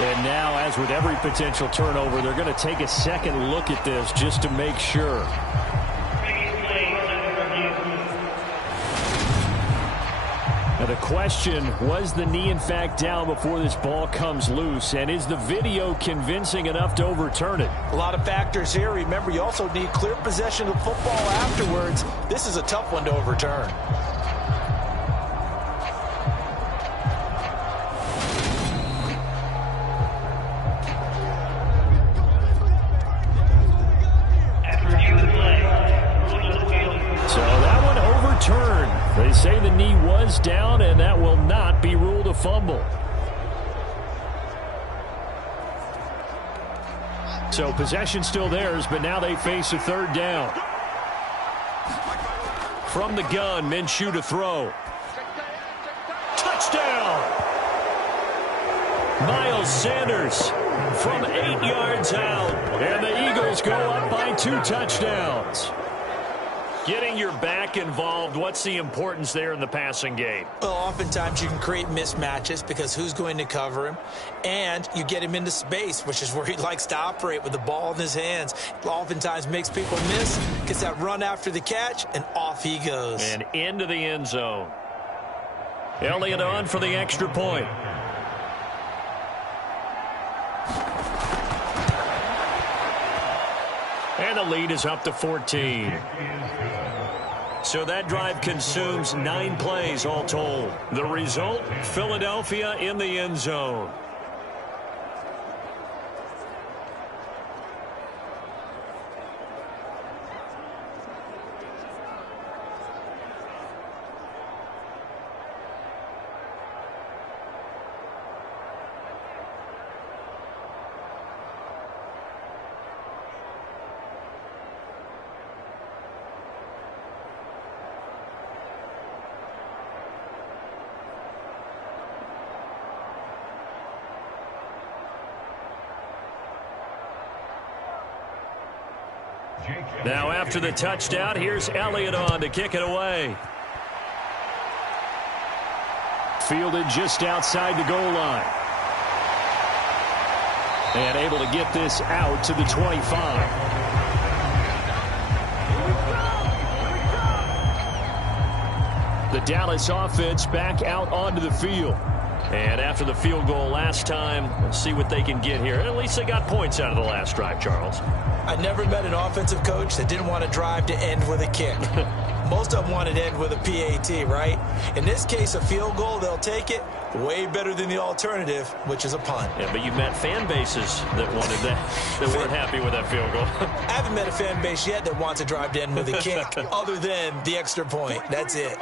And now, as with every potential turnover, they're going to take a second look at this just to make sure. Now the question, was the knee in fact down before this ball comes loose? And is the video convincing enough to overturn it? A lot of factors here. Remember, you also need clear possession of football afterwards. This is a tough one to overturn. They say the knee was down, and that will not be ruled a fumble. So possession still theirs, but now they face a 3rd down. From the gun, Minshew to throw. Touchdown! Miles Sanders from 8 yards out, and the Eagles go up by 2 touchdowns. Getting your back involved, what's the importance there in the passing game? Well, oftentimes you can create mismatches because who's going to cover him? And you get him into space, which is where he likes to operate with the ball in his hands. It oftentimes makes people miss, gets that run after the catch, and off he goes. And into the end zone. Elliott on for the extra point. And the lead is up to 14. So that drive consumes 9 plays all told. The result, Philadelphia in the end zone. Now after the touchdown, here's Elliott on to kick it away. Fielded just outside the goal line. And able to get this out to the 25. The Dallas offense back out onto the field. And after the field goal last time, we'll see what they can get here. At least they got points out of the last drive, Charles. I never met an offensive coach that didn't want to drive to end with a kick. Most of them wanted to end with a PAT, right? In this case, a field goal, they'll take it. Way better than the alternative, which is a punt. Yeah, but you met fan bases that wanted that, that weren't happy with that field goal. I haven't met a fan base yet that wants to drive to end with a kick other than the extra point. That's it.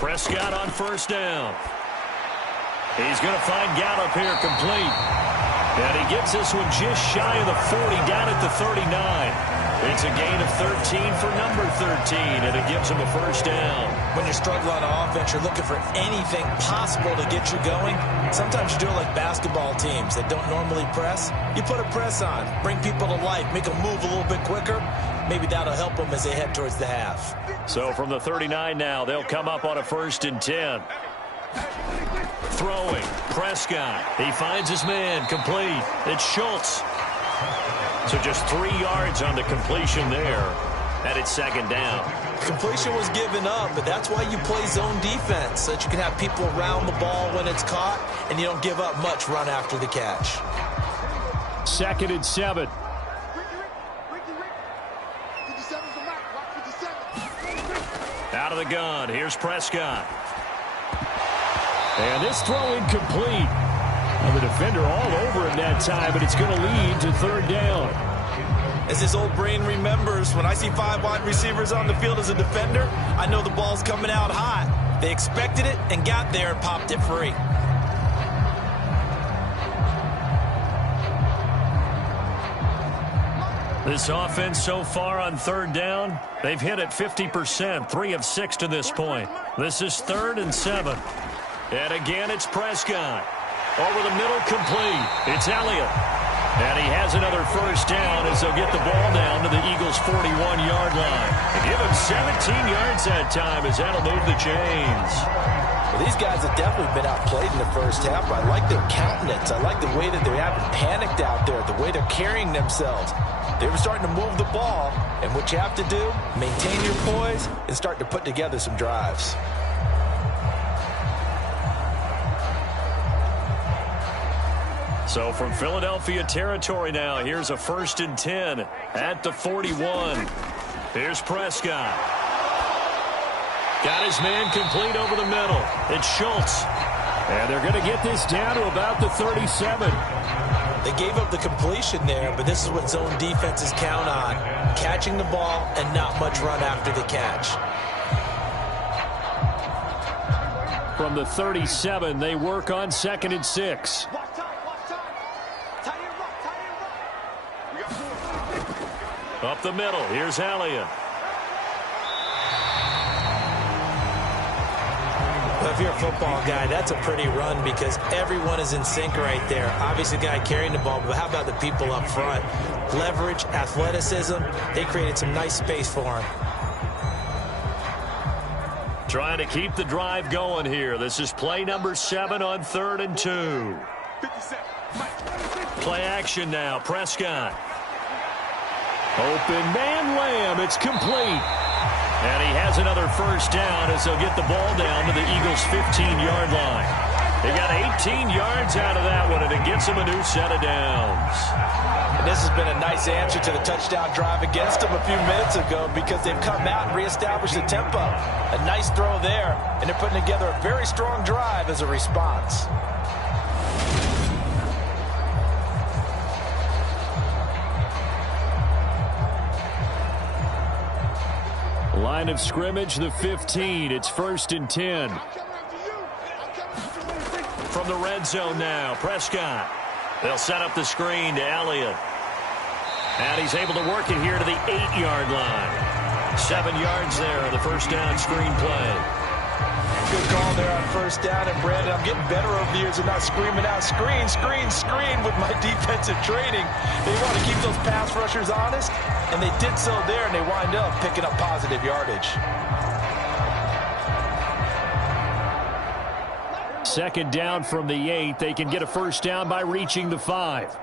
Prescott on first down. He's going to find Gallup here complete. And he gets this one just shy of the 40, down at the 39. It's a gain of 13 for number 13, and it gives him a first down. When you're struggling on offense, you're looking for anything possible to get you going. Sometimes you do it like basketball teams that don't normally press. You put a press on, bring people to life, make them move a little bit quicker. Maybe that'll help them as they head towards the half. So from the 39 now, they'll come up on a 1st and 10. Throwing, Prescott. He finds his man, complete. It's Schultz. So just 3 yards on the completion there. And it's 2nd down. Completion was given up, but that's why you play zone defense, so that you can have people around the ball when it's caught, and you don't give up much run after the catch. 2nd and 7. Out of the gun, here's Prescott. And this throw incomplete. And the defender all over him that time, but it's going to lead to 3rd down. As his old brain remembers, when I see 5 wide receivers on the field as a defender, I know the ball's coming out hot. They expected it and got there and popped it free. This offense so far on 3rd down, they've hit it 50%, 3 of 6 to this point. This is 3rd and 7. And again, it's Prescott. Over the middle, complete. It's Elliott. And he has another first down as they'll get the ball down to the Eagles' 41-yard line. And give him 17 yards that time as that'll move the chains. Well, these guys have definitely been outplayed in the first half. I like their countenance. I like the way that they haven't panicked out there, the way they're carrying themselves. They were starting to move the ball, and what you have to do, maintain your poise and start to put together some drives. So from Philadelphia territory now, here's a 1st and 10 at the 41. Here's Prescott. Got his man complete over the middle. It's Schultz. And they're going to get this down to about the 37. They gave up the completion there, but this is what zone defenses count on. Catching the ball and not much run after the catch. From the 37, they work on 2nd and 6. Up the middle, here's Elliott. Well, if you're a football guy, that's a pretty run because everyone is in sync right there. Obviously, the guy carrying the ball, but how about the people up front? Leverage, athleticism, they created some nice space for him. Trying to keep the drive going here. This is play number 7 on 3rd and 2. Play action now, Prescott. Open man Lamb. It's complete. And he has another first down as they'll get the ball down to the Eagles' 15-yard line. They got 18 yards out of that one, and it gets them a new set of downs. And this has been a nice answer to the touchdown drive against them a few minutes ago because they've come out and reestablished the tempo. A nice throw there, and they're putting together a very strong drive as a response. Line of scrimmage, the 15. It's 1st and 10. From the red zone now, Prescott. They'll set up the screen to Elliott. And he's able to work it here to the 8-yard line. 7 yards there on the first down screen play. Good call there on first down. And Brandon, I'm getting better over the years and not screaming out, screen, screen, screen with my defensive training. They want to keep those pass rushers honest, and they did so there, and they wind up picking up positive yardage. Second down from the 8. They can get a first down by reaching the 5.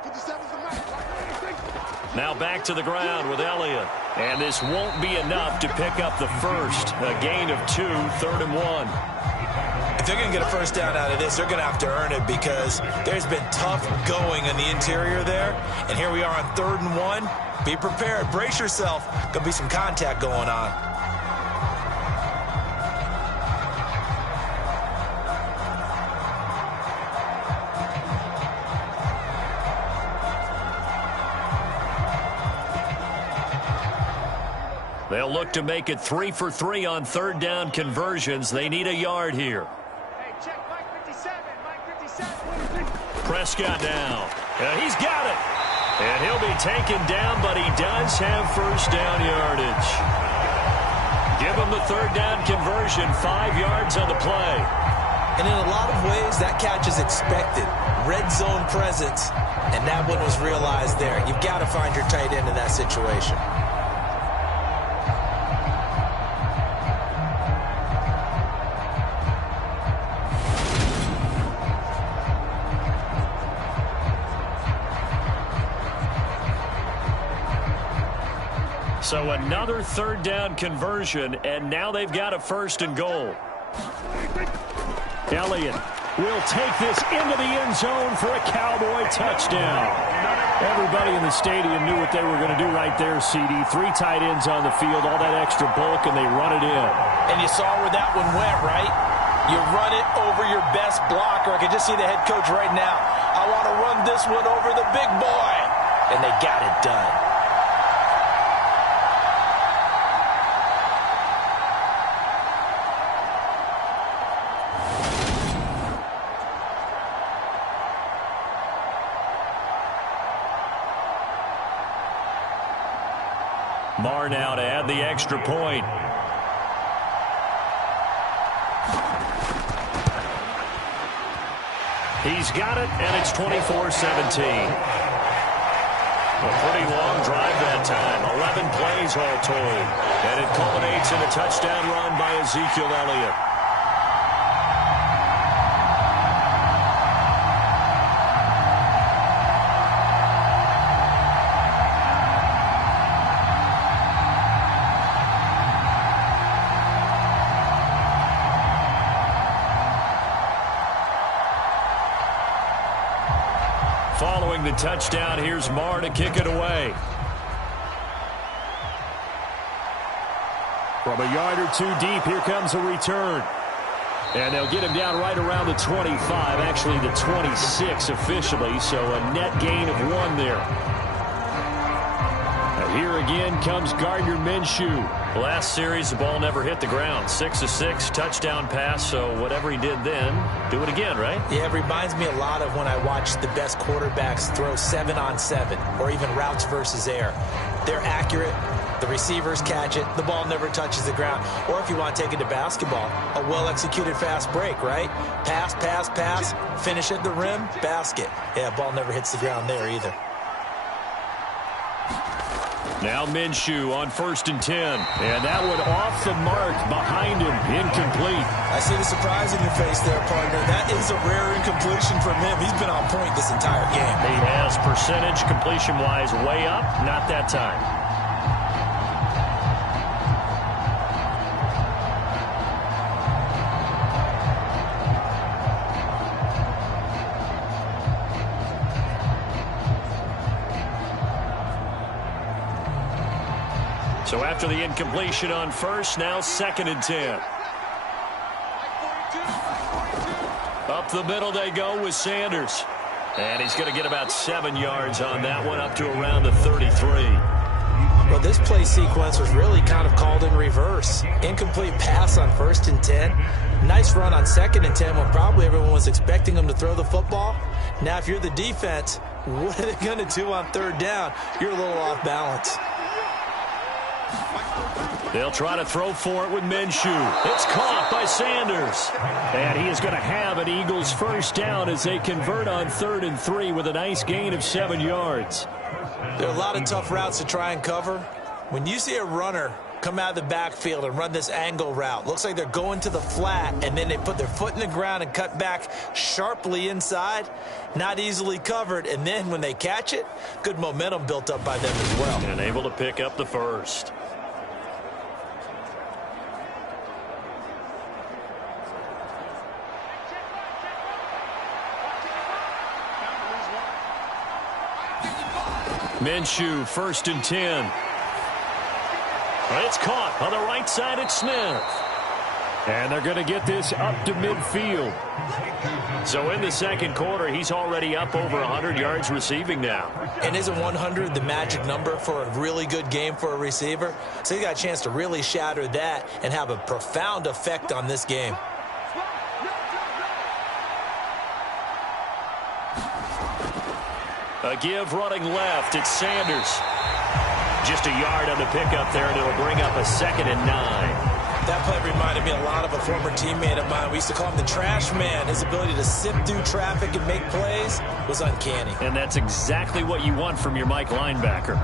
Now back to the ground with Elliott. And this won't be enough to pick up the first. A gain of 2, 3rd and 1. If they're going to get a first down out of this, they're going to have to earn it because there's been tough going in the interior there. And here we are on 3rd and 1. Be prepared. Brace yourself. Going to be some contact going on. They'll look to make it 3 for 3 on 3rd down conversions. They need a yard here. Hey, check Mike 57. Mike 57. Prescott down. He's got it. And he'll be taken down, but he does have first down yardage. Give him the 3rd down conversion, 5 yards on the play. And in a lot of ways, that catch is expected. Red zone presence, and that one was realized there. You've got to find your tight end in that situation. So another 3rd down conversion, and now they've got a 1st and goal. Elliott will take this into the end zone for a Cowboy touchdown. Everybody in the stadium knew what they were going to do right there, CD. 3 tight ends on the field, all that extra bulk, and they run it in. And you saw where that one went, right? You run it over your best blocker. I can just see the head coach right now. I want to run this one over the big boy. And they got it done. Marr now to add the extra point. He's got it, and it's 24-17. A pretty long drive that time. 11 plays all told. And it culminates in a touchdown run by Ezekiel Elliott. Following the touchdown, here's Marr to kick it away. From a yard or 2 deep, here comes a return. And they'll get him down right around the 25, actually the 26 officially, so a net gain of 1 there. And here again comes Gardner Minshew. Last series, the ball never hit the ground. 6 of 6, touchdown pass, so whatever he did then, do it again, right? Yeah, it reminds me a lot of when I watched the best quarterbacks throw 7-on-7 or even routes versus air. They're accurate. The receivers catch it. The ball never touches the ground. Or if you want to take it to basketball, a well-executed fast break, right? Pass, pass, pass, finish at the rim, basket. Yeah, ball never hits the ground there either. Now Minshew on 1st and 10. And that one off the mark behind him. Incomplete. I see the surprise in your face there, partner. That is a rare incompletion from him. He's been on point this entire game. He has percentage completion-wise way up. Not that time. So after the incompletion on 1st, now 2nd and 10. Up the middle they go with Sanders. And he's going to get about 7 yards on that one, up to around the 33. Well, this play sequence was really kind of called in reverse. Incomplete pass on 1st and 10. Nice run on 2nd and 10 when probably everyone was expecting him to throw the football. Now, if you're the defense, what are they going to do on 3rd down? You're a little off balance. They'll try to throw for it with Minshew. It's caught by Sanders. And he is going to have an Eagles first down as they convert on 3rd and 3 with a nice gain of 7 yards. There are a lot of tough routes to try and cover. When you see a runner come out of the backfield and run this angle route, looks like they're going to the flat, and then they put their foot in the ground and cut back sharply inside, not easily covered, and then when they catch it, good momentum built up by them as well. And able to pick up the first. Minshew, 1st and 10. It's caught on the right side at Smith. And they're going to get this up to midfield. So in the second quarter, he's already up over 100 yards receiving now. And isn't 100 the magic number for a really good game for a receiver? So he got a chance to really shatter that and have a profound effect on this game. A give running left. It's Sanders. Just a yard on the pickup there, and it'll bring up a 2nd and 9. That play reminded me a lot of a former teammate of mine. We used to call him the trash man. His ability to sift through traffic and make plays was uncanny. And that's exactly what you want from your Mike linebacker.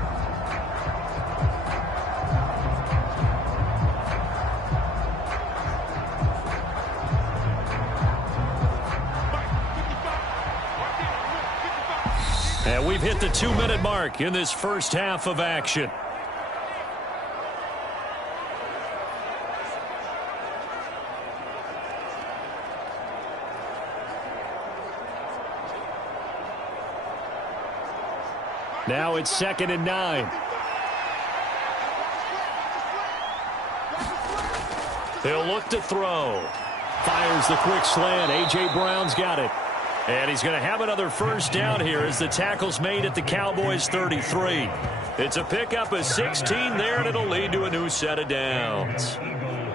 And we've hit the 2-minute mark in this first half of action. Now it's 2nd and 9. He'll look to throw. Fires the quick slant. A.J. Brown's got it. And he's going to have another first down here as the tackle's made at the Cowboys 33. It's a pickup of 16 there, and it'll lead to a new set of downs.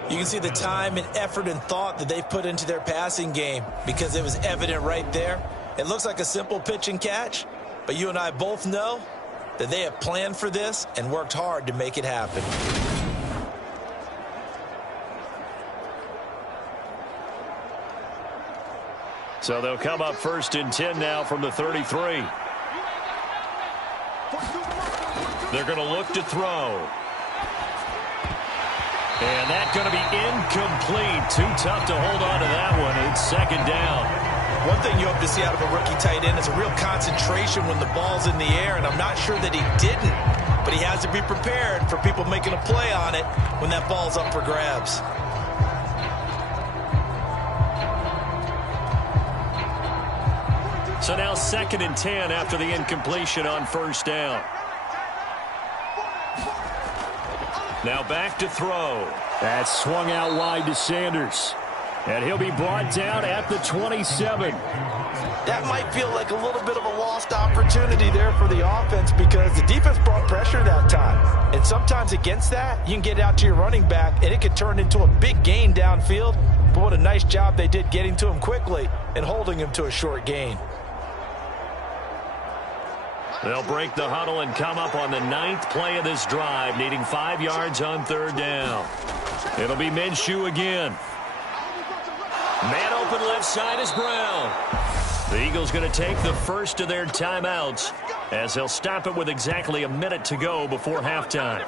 You can see the time and effort and thought that they've put into their passing game because it was evident right there. It looks like a simple pitch and catch, but you and I both know that they have planned for this and worked hard to make it happen. So they'll come up 1st and 10 now from the 33. They're going to look to throw. And that's going to be incomplete. Too tough to hold on to that one. It's 2nd down. One thing you hope to see out of a rookie tight end is a real concentration when the ball's in the air, and I'm not sure that he didn't, but he has to be prepared for people making a play on it when that ball's up for grabs. So now 2nd and 10 after the incompletion on 1st down. Now back to throw. That's swung out wide to Sanders. And he'll be brought down at the 27. That might feel like a little bit of a lost opportunity there for the offense because the defense brought pressure that time. And sometimes against that, you can get out to your running back, and it could turn into a big gain downfield. But what a nice job they did getting to him quickly and holding him to a short gain. They'll break the huddle and come up on the 9th play of this drive, needing 5 yards on 3rd down. It'll be Minshew again. Man open left side is Brown. The Eagles going to take the first of their timeouts as they'll stop it with exactly a minute to go before halftime.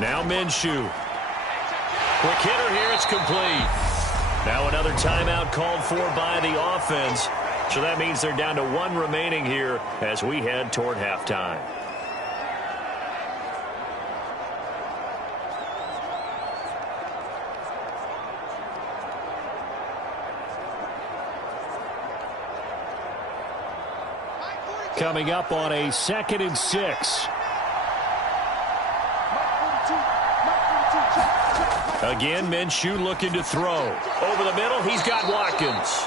Now Minshew. Quick hitter here. It's complete. Now another timeout called for by the offense. So that means they're down to 1 remaining here as we head toward halftime. Coming up on a 2nd and 6. Again, Minshew looking to throw. Over the middle, he's got Watkins.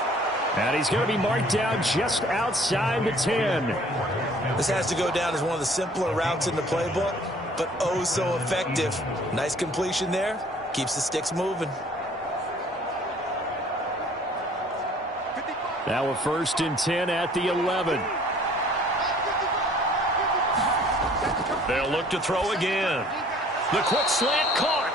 And he's going to be marked down just outside the 10. This has to go down as one of the simpler routes in the playbook, but oh so effective. Nice completion there. Keeps the sticks moving. Now a 1st and 10 at the 11. They'll look to throw again. The quick slant caught.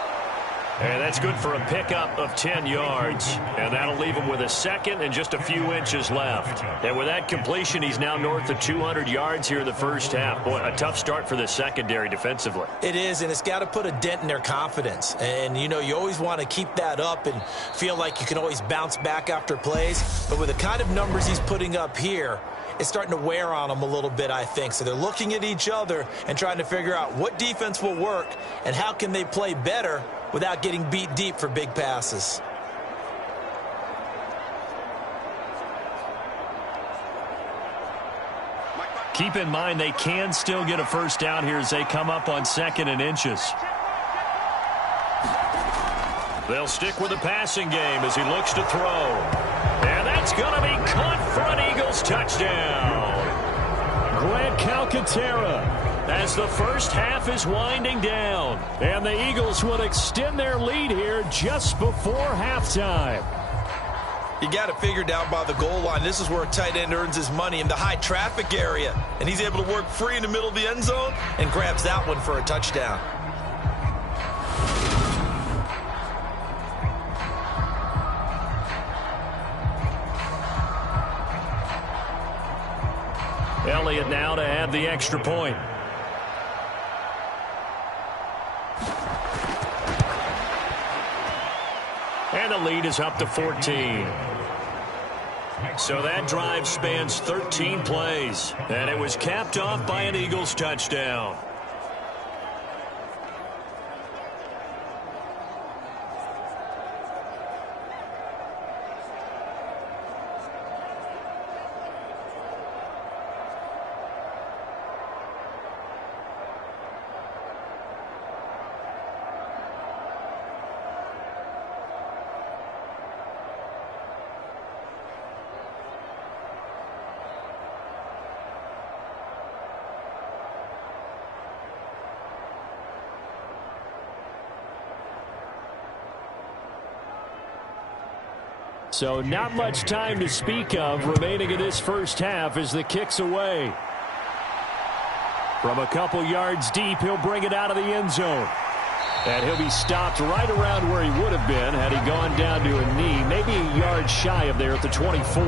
And that's good for a pickup of 10 yards. And that'll leave him with a second and just a few inches left. And with that completion, he's now north of 200 yards here in the first half. Boy, a tough start for the secondary defensively. It is, and it's got to put a dent in their confidence. And, you know, you always want to keep that up and feel like you can always bounce back after plays. But with the kind of numbers he's putting up here, it's starting to wear on them a little bit, I think. So they're looking at each other and trying to figure out what defense will work and how can they play better without getting beat deep for big passes. Keep in mind they can still get a first down here as they come up on 2nd and inches. They'll stick with the passing game as he looks to throw. And that's going to be caught for an Eagles touchdown. Grant Calcaterra as the first half is winding down. And the Eagles will extend their lead here just before halftime. You got it figured out by the goal line. This is where a tight end earns his money, in the high traffic area. And he's able to work free in the middle of the end zone and grabs that one for a touchdown. Elliott now to add the extra point. And the lead is up to 14. So that drive spans 13 plays. And it was capped off by an Eagles touchdown. So not much time to speak of remaining in this first half as the kick's away. From a couple yards deep, he'll bring it out of the end zone. And he'll be stopped right around where he would have been had he gone down to a knee, maybe a yard shy of there at the 24.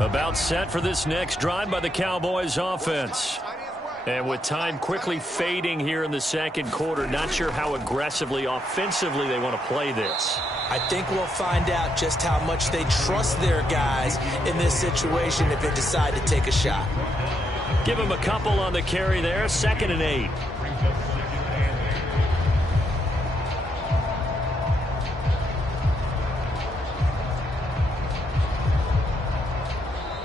About set for this next drive by the Cowboys offense. And with time quickly fading here in the second quarter, not sure how aggressively, offensively they want to play this. I think we'll find out just how much they trust their guys in this situation if they decide to take a shot. Give them a couple on the carry there, 2nd and 8.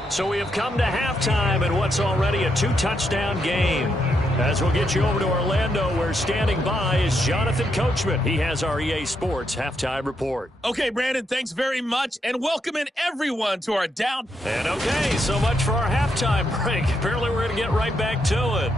So we have come to halftime in what's already a 2-touchdown game. As we'll get you over to Orlando, where standing by is Jonathan Coachman. He has our EA Sports halftime report. Okay, Brandon, thanks very much, and welcome in everyone to our down. And okay, so much for our halftime break. Apparently we're going to get right back to it.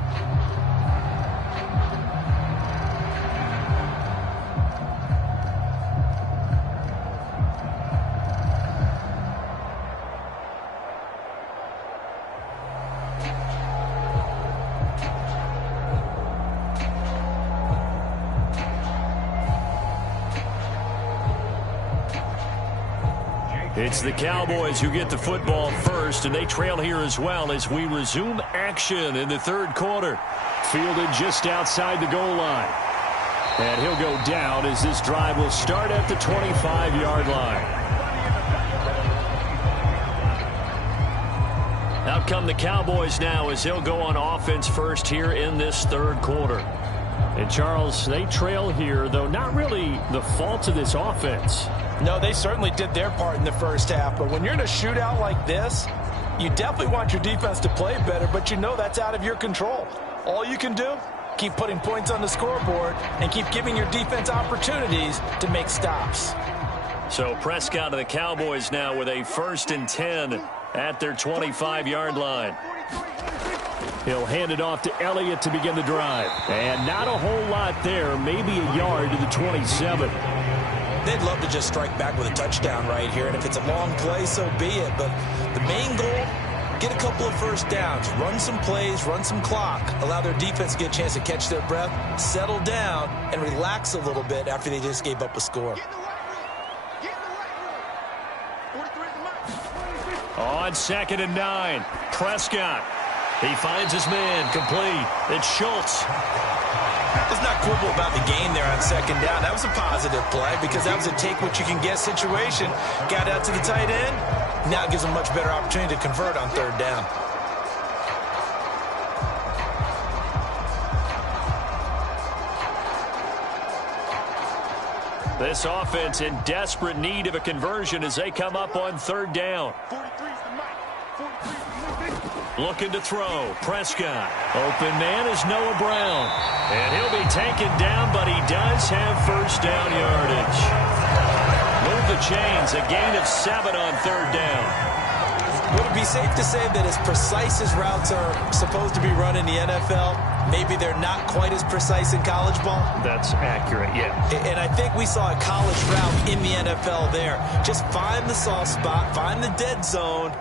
It's the Cowboys who get the football first, and they trail here as well as we resume action in the third quarter. Fielded just outside the goal line. And he'll go down as this drive will start at the 25-yard line. Out come the Cowboys now as they'll go on offense first here in this third quarter. And, Charles, they trail here, though not really the fault of this offense. No, they certainly did their part in the first half. But when you're in a shootout like this, you definitely want your defense to play better, but you know that's out of your control. All you can do, keep putting points on the scoreboard and keep giving your defense opportunities to make stops. So Prescott of the Cowboys now with a 1st and 10 at their 25-yard line. He'll hand it off to Elliott to begin the drive. And not a whole lot there, maybe a yard to the 27. They'd love to just strike back with a touchdown right here, and if it's a long play, so be it. But the main goal, get a couple of first downs, run some plays, run some clock, allow their defense to get a chance to catch their breath, settle down, and relax a little bit after they just gave up a score. On 2nd and 9, Prescott. He finds his man, complete. It's Schultz. Let's not quibble about the game there on 2nd down. That was a positive play because that was a take-what-you-can-get situation. Got out to the tight end. Now it gives them a much better opportunity to convert on 3rd down. This offense in desperate need of a conversion as they come up on 3rd down. Looking to throw. Prescott. Open man is Noah Brown. And he'll be taken down, but he does have 1st down yardage. Move the chains. A gain of 7 on 3rd down. Would it be safe to say that as precise as routes are supposed to be run in the NFL, maybe they're not quite as precise in college ball? That's accurate, yeah. And I think we saw a college route in the NFL there. Just find the soft spot, find the dead zone,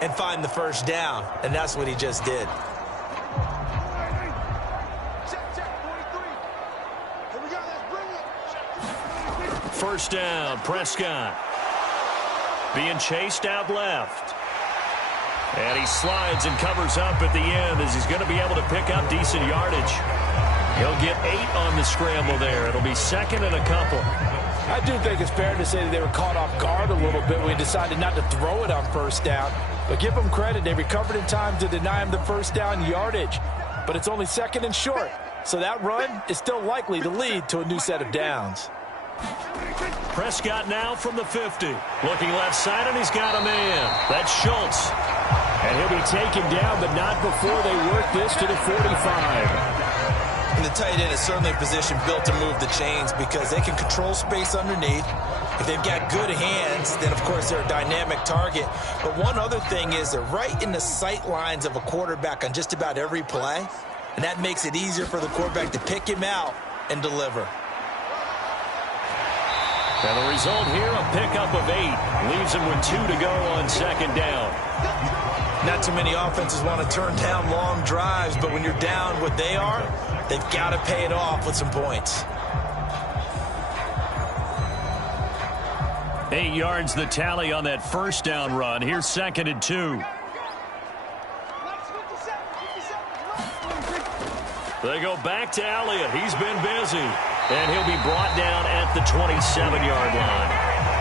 and find the 1st down. And that's what he just did. First down, Prescott. Being chased out left. And he slides and covers up at the end as he's going to be able to pick up decent yardage. He'll get 8 on the scramble there. It'll be 2nd and a couple. I do think it's fair to say that they were caught off guard a little bit when we decided not to throw it on 1st down. But give them credit. They recovered in time to deny him the 1st down yardage. But it's only 2nd and short. So that run is still likely to lead to a new set of downs. Prescott now from the 50. Looking left side, and he's got a man. That's Schultz. And he'll be taken down, but not before they work this to the 45. And the tight end is certainly a position built to move the chains because they can control space underneath. If they've got good hands, then, of course, they're a dynamic target. But one other thing is they're right in the sight lines of a quarterback on just about every play, and that makes it easier for the quarterback to pick him out and deliver. And the result here, a pickup of 8. Leaves him with 2 to go on 2nd down. Not too many offenses want to turn down long drives, but when you're down what they are, they've got to pay it off with some points. 8 yards the tally on that 1st down run. Here's 2nd and 2. They go back to Elliott. He's been busy. And he'll be brought down at the 27-yard line.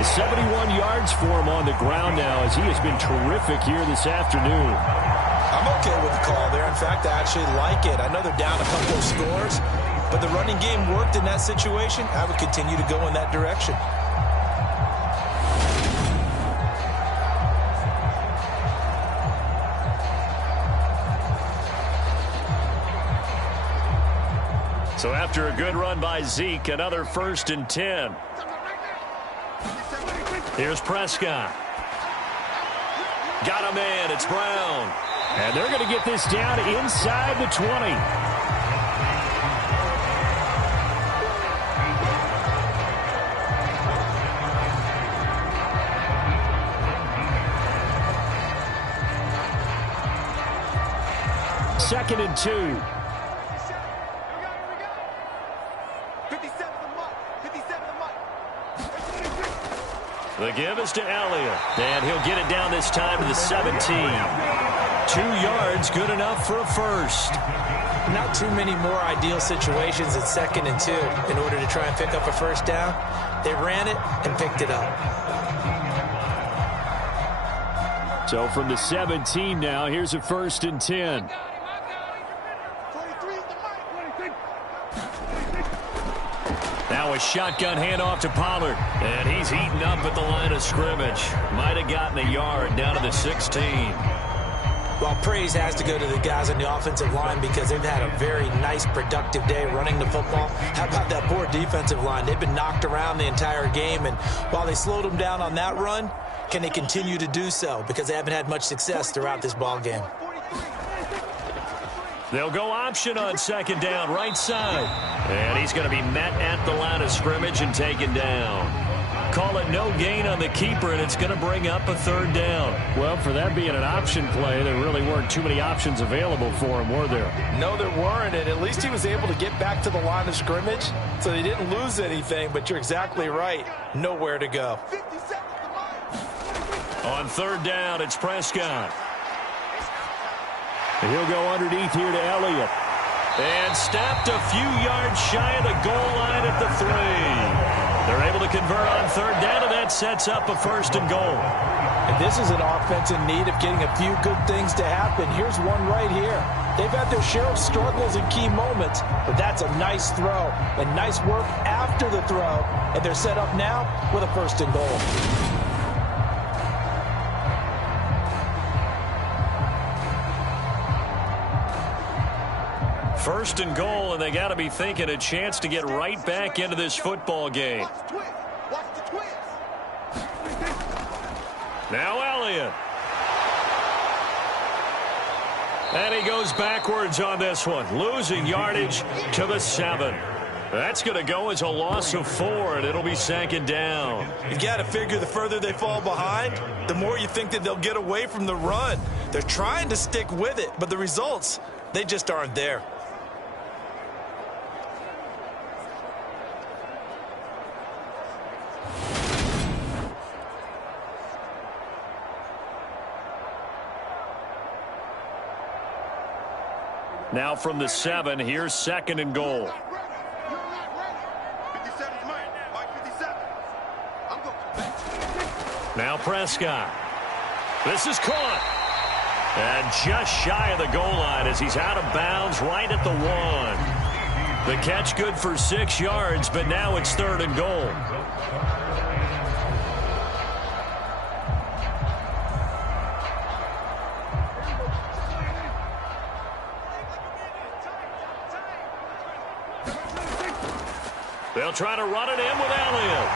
71 yards for him on the ground now as he has been terrific here this afternoon. I'm okay with the call there. In fact, I actually like it. I know they're down a couple of scores, but the running game worked in that situation. I would continue to go in that direction. So after a good run by Zeke, another 1st and 10. Here's Prescott. Got a man. It's Brown. And they're going to get this down inside the 20. Second and 2. The give is to Elliott. And he'll get it down this time to the 17. 2 yards, good enough for a 1st. Not too many more ideal situations at 2nd and 2 in order to try and pick up a 1st down. They ran it and picked it up. So from the 17 now, here's a 1st and 10. Now a shotgun handoff to Pollard. And he's heating up at the line of scrimmage. Might have gotten a yard down to the 16. Well, praise has to go to the guys on the offensive line because they've had a very nice, productive day running the football. How about that poor defensive line? They've been knocked around the entire game, and while they slowed them down on that run, can they continue to do so? Because they haven't had much success throughout this ball game. They'll go option on 2nd down, right side. And he's going to be met at the line of scrimmage and taken down. Call it no gain on the keeper, and it's going to bring up a 3rd down. Well, for that being an option play, there really weren't too many options available for him, were there? No, there weren't, and at least he was able to get back to the line of scrimmage, so they didn't lose anything, but you're exactly right. Nowhere to go. On 3rd down, it's Prescott. And he'll go underneath here to Elliott. And stopped a few yards shy of the goal line at the 3. They're able to convert on 3rd down, and that sets up a 1st and goal. And this is an offense in need of getting a few good things to happen. Here's one right here. They've had their share of struggles in key moments, but that's a nice throw and nice work after the throw. And they're set up now with a 1st and goal. First and goal, and they got to be thinking a chance to get right back into this football game. Now Elliott. And he goes backwards on this one, losing yardage to the 7. That's going to go as a loss of 4, and it'll be 2nd down. You got to figure the further they fall behind, the more you think that they'll get away from the run. They're trying to stick with it, but the results, they just aren't there. Now from the 7, here's 2nd and goal. Now Prescott. This is caught. And just shy of the goal line as he's out of bounds right at the 1. The catch good for 6 yards, but now it's 3rd and goal. They'll try to run it in with Elliott.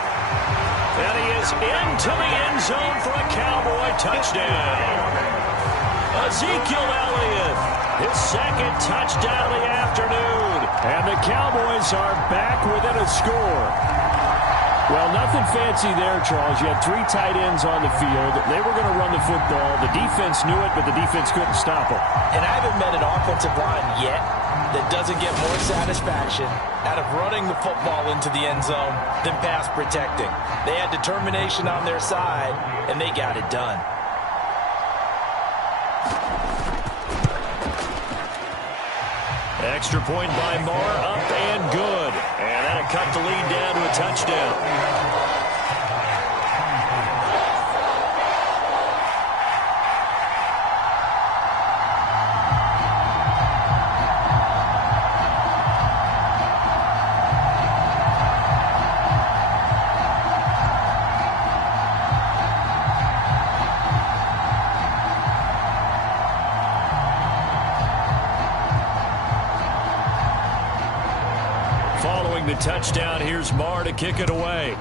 And he is into the end zone for a Cowboy touchdown. Ezekiel Elliott, his 2nd touchdown of the afternoon. And the Cowboys are back within a score. Well, nothing fancy there, Charles. You had 3 tight ends on the field. They were going to run the football. The defense knew it, but the defense couldn't stop them. And I haven't met an offensive line yet that doesn't get more satisfaction out of running the football into the end zone than pass protecting. They had determination on their side, and they got it done. Extra point by Marr, up and good. And that'll cut the lead down to a touchdown. Following the touchdown, here's Marr to kick it away.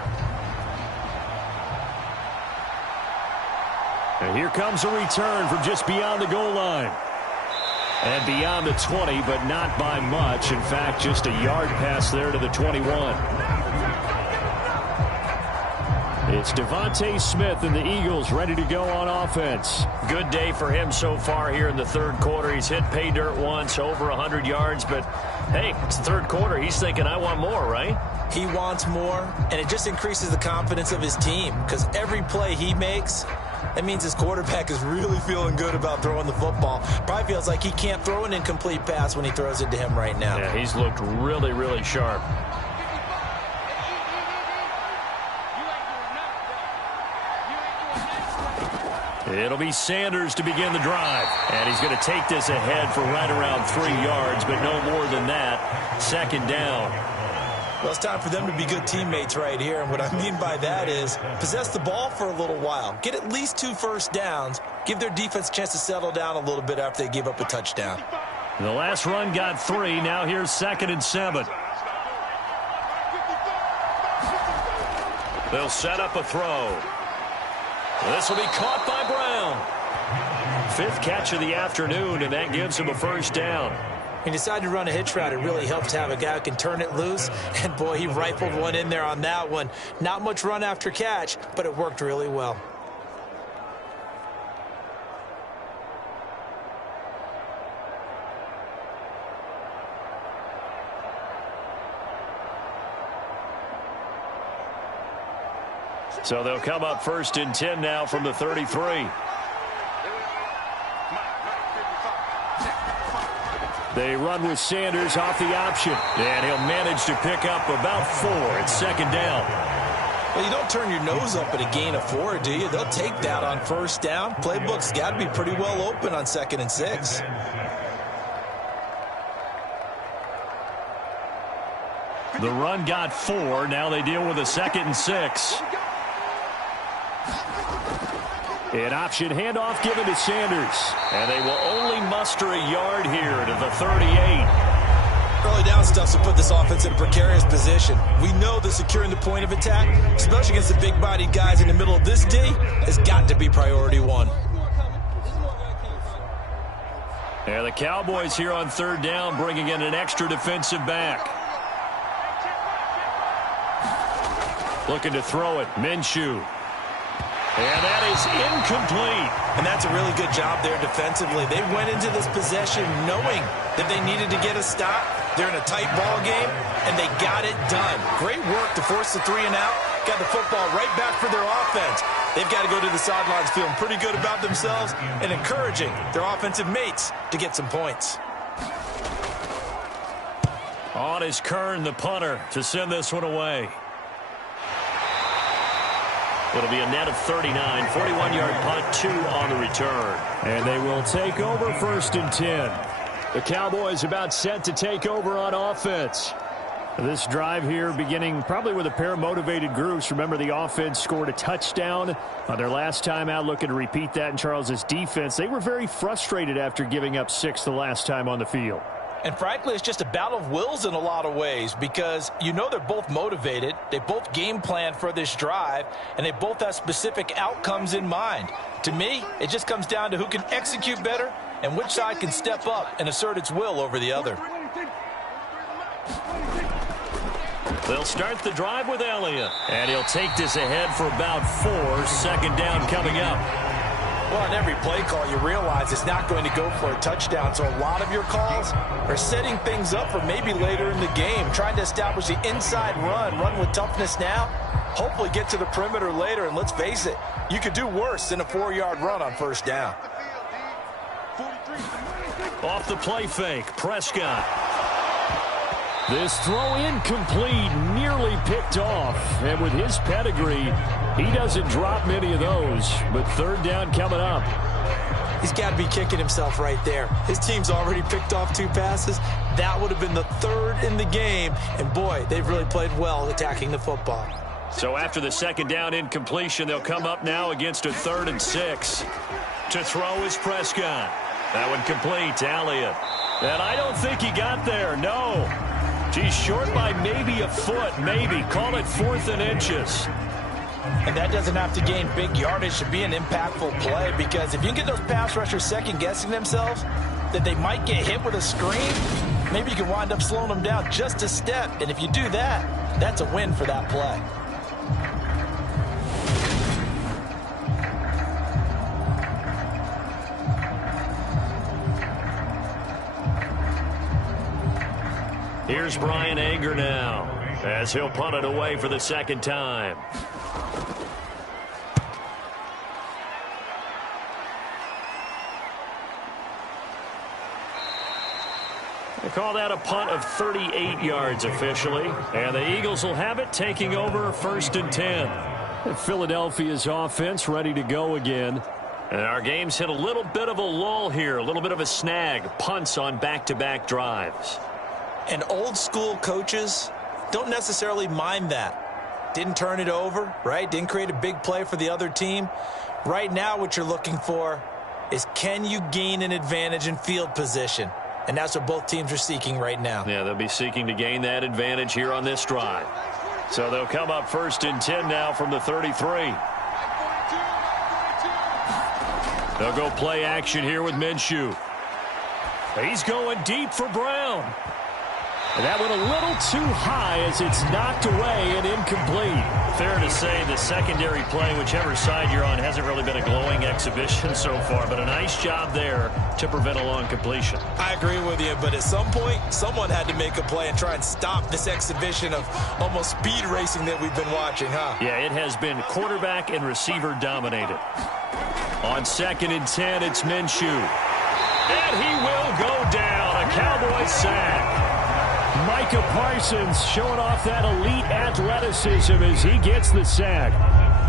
And here comes a return from just beyond the goal line. And beyond the 20, but not by much. In fact, just a yard pass there to the 21. It's Devontae Smith and the Eagles ready to go on offense. Good day for him so far here in the 3rd quarter. He's hit pay dirt once, over 100 yards, but hey, it's the 3rd quarter. He's thinking, I want more, right? He wants more, and it just increases the confidence of his team because every play he makes, that means his quarterback is really feeling good about throwing the football. Probably feels like he can't throw an incomplete pass when he throws it to him right now. Yeah, he's looked really, really sharp. It'll be Sanders to begin the drive. And he's going to take this ahead for right around 3 yards, but no more than that. Second down. Well, it's time for them to be good teammates right here. And what I mean by that is possess the ball for a little while. Get at least 2 first downs. Give their defense a chance to settle down a little bit after they give up a touchdown. The last run got 3. Now here's 2nd and 7. They'll set up a throw. This will be caught by Brown. 5th catch of the afternoon, and that gives him a first down. He decided to run a hitch route. It really helps to have a guy who can turn it loose. And, boy, he rifled one in there on that one. Not much run after catch, but it worked really well. So they'll come up 1st and 10 now from the 33. They run with Sanders off the option. And he'll manage to pick up about 4 at 2nd down. Well, you don't turn your nose up at a gain of 4, do you? They'll take that on 1st down. Playbook's got to be pretty well open on 2nd and 6. The run got 4. Now they deal with a 2nd and 6. An option handoff given to Sanders. And they will only muster a yard here to the 38. Early down stuff to put this offense in a precarious position. We know that securing the point of attack, especially against the big-bodied guys in the middle of this D, has got to be priority 1. And the Cowboys here on 3rd down, bringing in an extra defensive back. Looking to throw it, Minshew. And that is incomplete. And that's a really good job there defensively. They went into this possession knowing that they needed to get a stop. They're in a tight ball game, and they got it done. Great work to force the 3 and out. Got the football right back for their offense. They've got to go to the sidelines feeling pretty good about themselves and encouraging their offensive mates to get some points. On is Kern, the punter, to send this one away. It'll be a net of 39, 41-yard punt, 2 on the return. And they will take over 1st and 10. The Cowboys about set to take over on offense. This drive here beginning probably with a pair of motivated groups. Remember, the offense scored a touchdown on their last time out, looking to repeat that in Charles's defense. They were very frustrated after giving up 6 the last time on the field. And frankly, it's just a battle of wills in a lot of ways because you know they're both motivated. They both game plan for this drive, and they both have specific outcomes in mind. To me, it just comes down to who can execute better and which side can step up and assert its will over the other. They'll start the drive with Elliott, and he'll take this ahead for about 4. 2nd down coming up. Well, on every play call, you realize it's not going to go for a touchdown. So a lot of your calls are setting things up for maybe later in the game, trying to establish the inside run with toughness now, hopefully get to the perimeter later. And let's face it, you could do worse than a 4-yard run on 1st down. Off the play fake, Prescott. This throw incomplete, nearly picked off. And with his pedigree, he doesn't drop many of those. But 3rd down coming up. He's got to be kicking himself right there. His team's already picked off 2 passes. That would have been the 3rd in the game. And, boy, they've really played well attacking the football. So after the 2nd down incompletion, they'll come up now against a 3rd and 6. To throw is Prescott. That one complete to Elliott. And I don't think he got there, no. He's short by maybe a foot, maybe. Call it 4th and inches. And that doesn't have to gain big yardage to be an impactful play, because if you can get those pass rushers second-guessing themselves that they might get hit with a screen, maybe you can wind up slowing them down just a step. And if you do that, that's a win for that play. Here's Brian Anger now as he'll punt it away for the 2nd time. They call that a punt of 38 yards officially. And the Eagles will have it, taking over 1st and 10. Philadelphia's offense ready to go again. And our game's hit a little bit of a lull here, a little bit of a snag. Punts on back-to-back drives. And old school coaches don't necessarily mind that. Didn't turn it over, right? Didn't create a big play for the other team. Right now what you're looking for is, can you gain an advantage in field position? And that's what both teams are seeking right now. Yeah, they'll be seeking to gain that advantage here on this drive. So they'll come up 1st and 10 now from the 33. They'll go play action here with Minshew. He's going deep for Brown. And that went a little too high as it's knocked away and incomplete. Fair to say the secondary play, whichever side you're on, hasn't really been a glowing exhibition so far, but a nice job there to prevent a long completion. I agree with you, but at some point, someone had to make a play and try and stop this exhibition of almost speed racing that we've been watching, huh? Yeah, it has been quarterback and receiver dominated. On 2nd and 10, it's Minshew. And he will go down. A Cowboys sack. Micah Parsons showing off that elite athleticism as he gets the sack.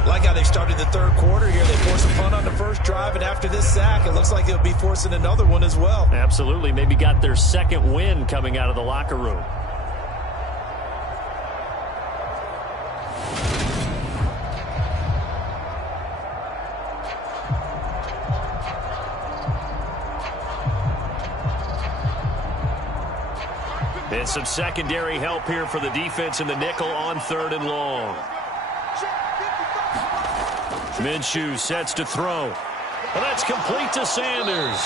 Like how they started the third quarter here. They forced a punt on the first drive, and after this sack, it looks like they'll be forcing another one as well. Absolutely. Maybe got their second win coming out of the locker room. And some secondary help here for the defense in the nickel on 3rd and long. Minshew sets to throw. Well, that's complete to Sanders.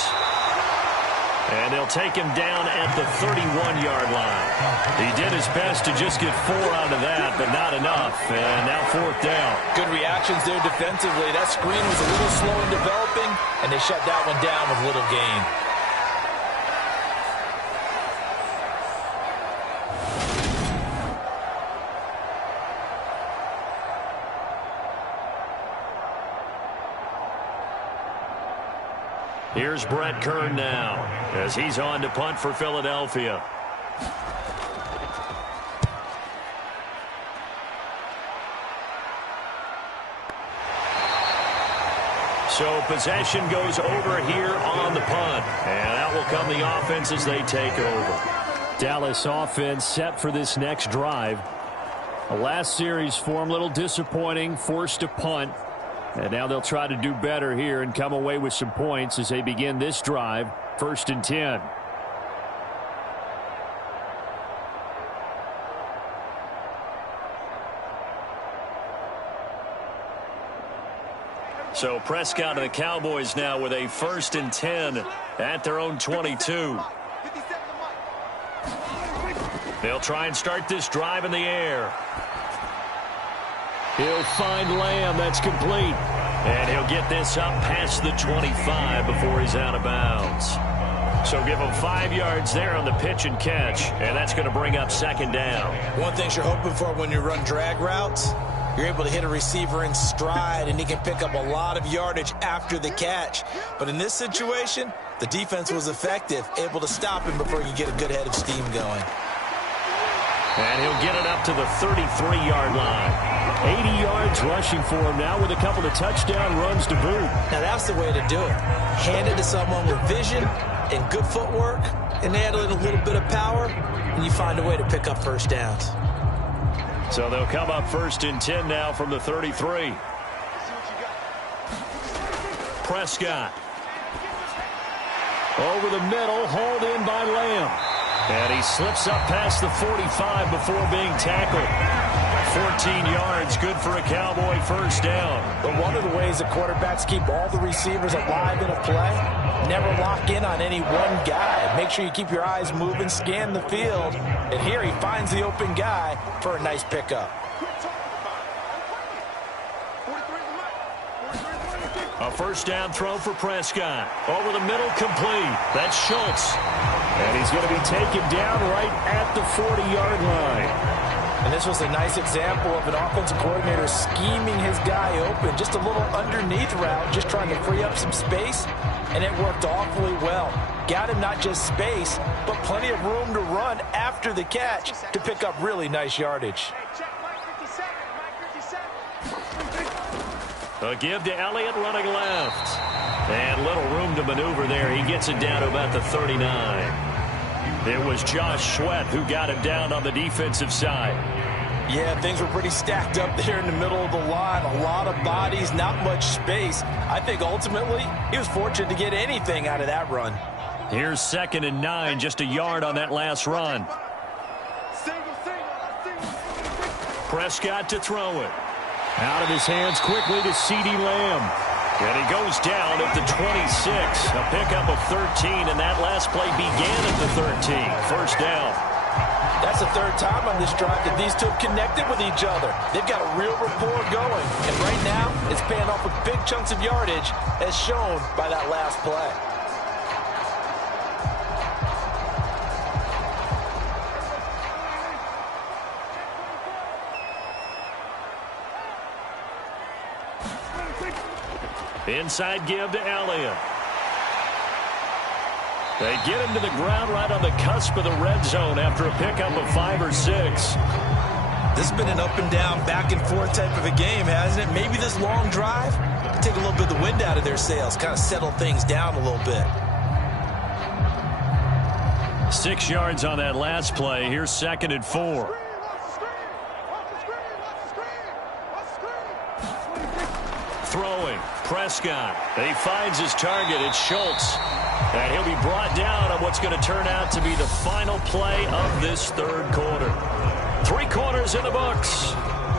And they'll take him down at the 31-yard line. He did his best to just get 4 out of that, but not enough. And now 4th down. Good reactions there defensively. That screen was a little slow in developing, and they shut that one down with little gain. Here's Brett Kern now as he's on to punt for Philadelphia. So possession goes over here on the punt. And out will come the offense as they take over. Dallas offense set for this next drive. The last series form a little disappointing, forced a punt. And now they'll try to do better here and come away with some points as they begin this drive. 1st and 10. So Prescott and the Cowboys now with a 1st and 10 at their own 22. They'll try and start this drive in the air. He'll find Lamb. That's complete. And he'll get this up past the 25 before he's out of bounds. So give him 5 yards there on the pitch and catch. And that's going to bring up 2nd down. One thing you're hoping for when you run drag routes, you're able to hit a receiver in stride, and he can pick up a lot of yardage after the catch. But in this situation, the defense was effective, able to stop him before you get a good head of steam going. And he'll get it up to the 33-yard line. 80 yards rushing for him now with a couple of touchdown runs to boot. Now that's the way to do it. Hand it to someone with vision and good footwork, and add a little bit of power, and you find a way to pick up 1st downs. So they'll come up 1st and 10 now from the 33. Prescott. Over the middle, hauled in by Lamb. And he slips up past the 45 before being tackled. 14 yards, good for a Cowboy 1st down. But one of the ways that quarterbacks keep all the receivers alive in a play, never lock in on any one guy. Make sure you keep your eyes moving, scan the field. And here he finds the open guy for a nice pickup. A 1st down throw for Prescott. Over the middle, complete. That's Schultz. And he's going to be taken down right at the 40-yard line. And this was a nice example of an offensive coordinator scheming his guy open. Just a little underneath route, just trying to free up some space. And it worked awfully well. Got him not just space, but plenty of room to run after the catch to pick up really nice yardage. A give to Elliott running left. And little room to maneuver there. He gets it down to about the 39. It was Josh Sweat who got him down on the defensive side. Yeah, things were pretty stacked up there in the middle of the line. A lot of bodies, not much space. I think ultimately he was fortunate to get anything out of that run. Here's 2nd and 9, just a yard on that last run. Prescott to throw it. Out of his hands quickly to CeeDee Lamb. And he goes down at the 26. A pickup of 13, and that last play began at the 13. First down. That's the 3rd time on this drive that these two have connected with each other. They've got a real rapport going. And right now, it's paying off with big chunks of yardage, as shown by that last play. Inside give to Elliott. They get him to the ground right on the cusp of the red zone after a pickup of 5 or 6. This has been an up and down, back and forth type of a game, hasn't it? Maybe this long drive can take a little bit of the wind out of their sails, kind of settle things down a little bit. 6 yards on that last play. Here's 2nd and 4. Throwing. Prescott. He finds his target. It's Schultz. And he'll be brought down on what's going to turn out to be the final play of this 3rd quarter. 3 quarters in the books.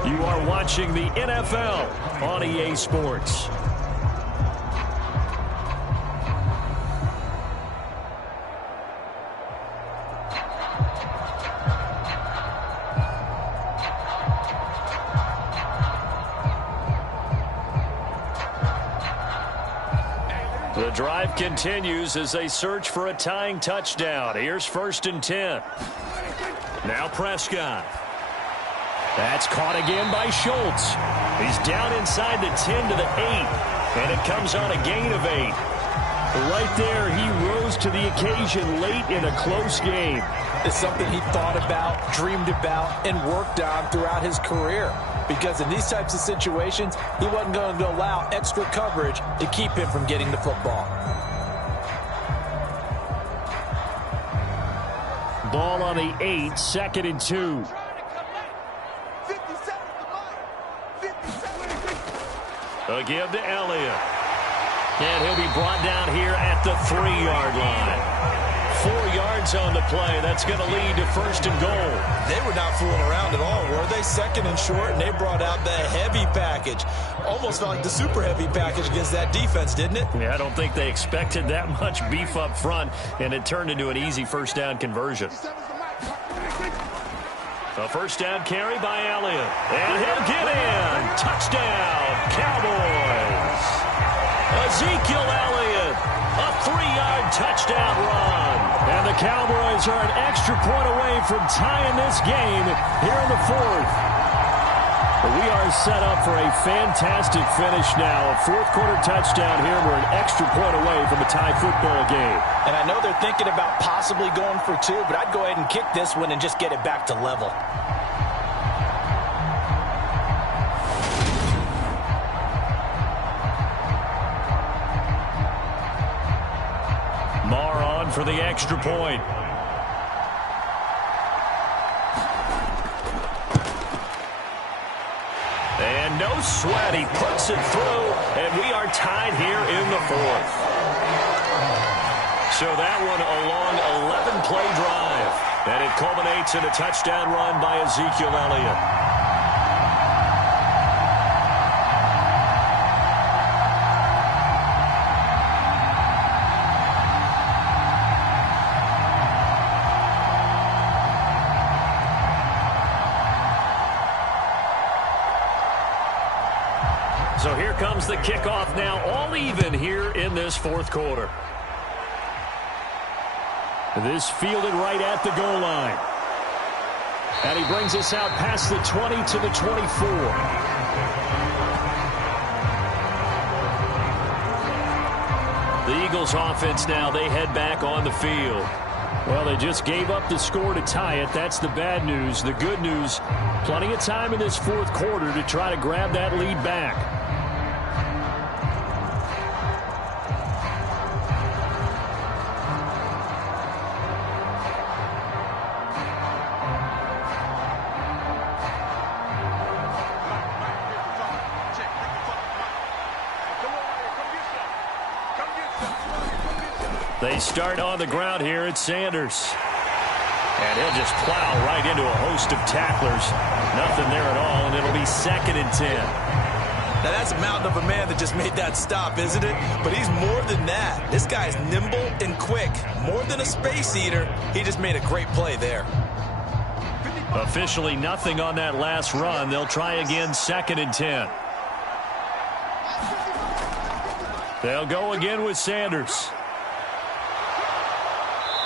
You are watching the NFL on EA Sports. The drive continues as they search for a tying touchdown. Here's 1st and 10. Now Prescott. That's caught again by Schultz. He's down inside the 10 to the 8. And it comes on a gain of 8. Right there, he rose to the occasion late in a close game. It's something he thought about, dreamed about, and worked on throughout his career. Because in these types of situations, he wasn't going to allow extra coverage to keep him from getting the football. Ball on the 8, 2nd and 2. A give to Elliott. And he'll be brought down here at the 3-yard line. 4 yards on the play. That's going to lead to 1st and goal. They were not fooling around at all, were they? 2nd and short, and they brought out the heavy package. Almost felt like the super heavy package against that defense, didn't it? Yeah, I don't think they expected that much beef up front, and it turned into an easy 1st down conversion. A 1st down carry by Elliott. And he'll get in. Touchdown, Cowboys. Ezekiel Elliott, a 3-yard touchdown run. And the Cowboys are an extra point away from tying this game here in the 4th. We are set up for a fantastic finish now. A 4th quarter touchdown here. We're an extra point away from a tie football game. And I know they're thinking about possibly going for 2, but I'd go ahead and kick this one and just get it back to level. Marr on for the extra point. And no sweat. He puts it through, and we are tied here in the 4th. So that one a long 11-play drive. And it culminates in a touchdown run by Ezekiel Elliott. So here comes the kickoff now, all even here in this 4th quarter. This fielded right at the goal line. And he brings us out past the 20 to the 24. The Eagles offense now, they head back on the field. Well, they just gave up the score to tie it. That's the bad news. The good news, plenty of time in this 4th quarter to try to grab that lead back. They start on the ground here at Sanders. And he'll just plow right into a host of tacklers. Nothing there at all, and it'll be 2nd and 10. Now, that's a mountain of a man that just made that stop, isn't it? But he's more than that. This guy's nimble and quick. More than a space eater. He just made a great play there. Officially nothing on that last run. They'll try again, 2nd and 10. They'll go again with Sanders.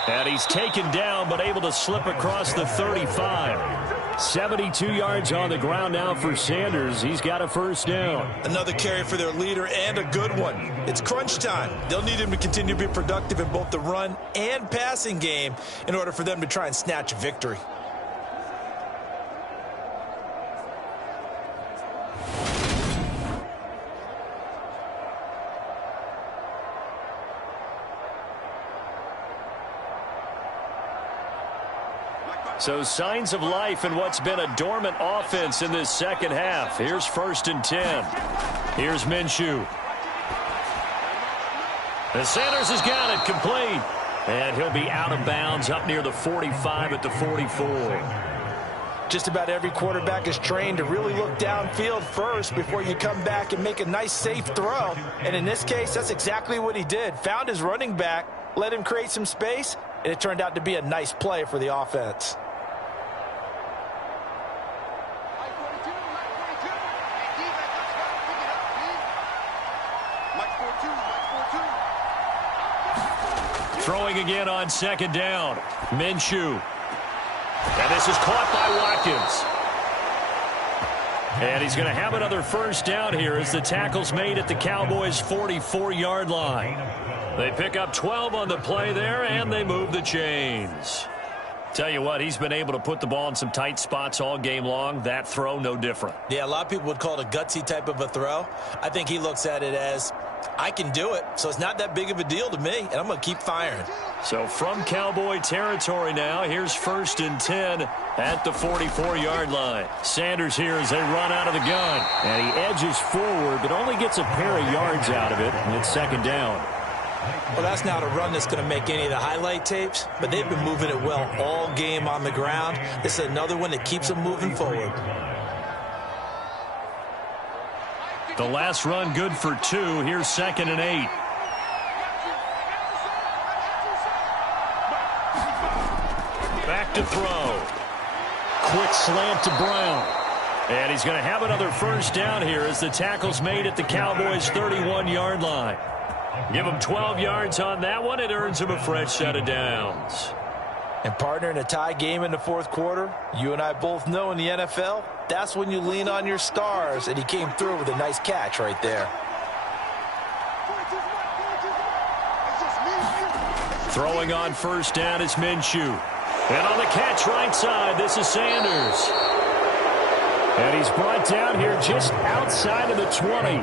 And he's taken down, but able to slip across the 35. 72 yards on the ground now for Sanders. He's got a first down. Another carry for their leader, and a good one. It's crunch time. They'll need him to continue to be productive in both the run and passing game in order for them to try and snatch a victory. So signs of life in what's been a dormant offense in this second half. Here's 1st and 10. Here's Minshew. And Sanders has got it complete. And he'll be out of bounds up near the 45 at the 44. Just about every quarterback is trained to really look downfield first before you come back and make a nice, safe throw. And in this case, that's exactly what he did. Found his running back, let him create some space, and it turned out to be a nice play for the offense. Throwing again on 2nd down. Minshew. And this is caught by Watkins. And he's going to have another first down here as the tackle's made at the Cowboys' 44-yard line. They pick up 12 on the play there, and they move the chains. Tell you what, he's been able to put the ball in some tight spots all game long. That throw, no different. Yeah, a lot of people would call it a gutsy type of a throw. I think he looks at it as, I can do it, so it's not that big of a deal to me, and I'm going to keep firing. So from Cowboy territory now, here's 1st and 10 at the 44-yard line. Sanders here as they run out of the gun. And he edges forward, but only gets a pair of yards out of it, and it's 2nd down. Well, that's not a run that's going to make any of the highlight tapes, but they've been moving it well all game on the ground. This is another one that keeps them moving forward. The last run good for 2. Here's 2nd and 8. Back to throw. Quick slant to Brown. And he's going to have another first down here as the tackle's made at the Cowboys' 31-yard line. Give him 12 yards on that one. It earns him a fresh set of downs. And partner, in a tie game in the 4th quarter, you and I both know in the NFL, that's when you lean on your stars, and he came through with a nice catch right there. Throwing on first down is Minshew. And on the catch right side, this is Sanders. And he's brought down here just outside of the 20.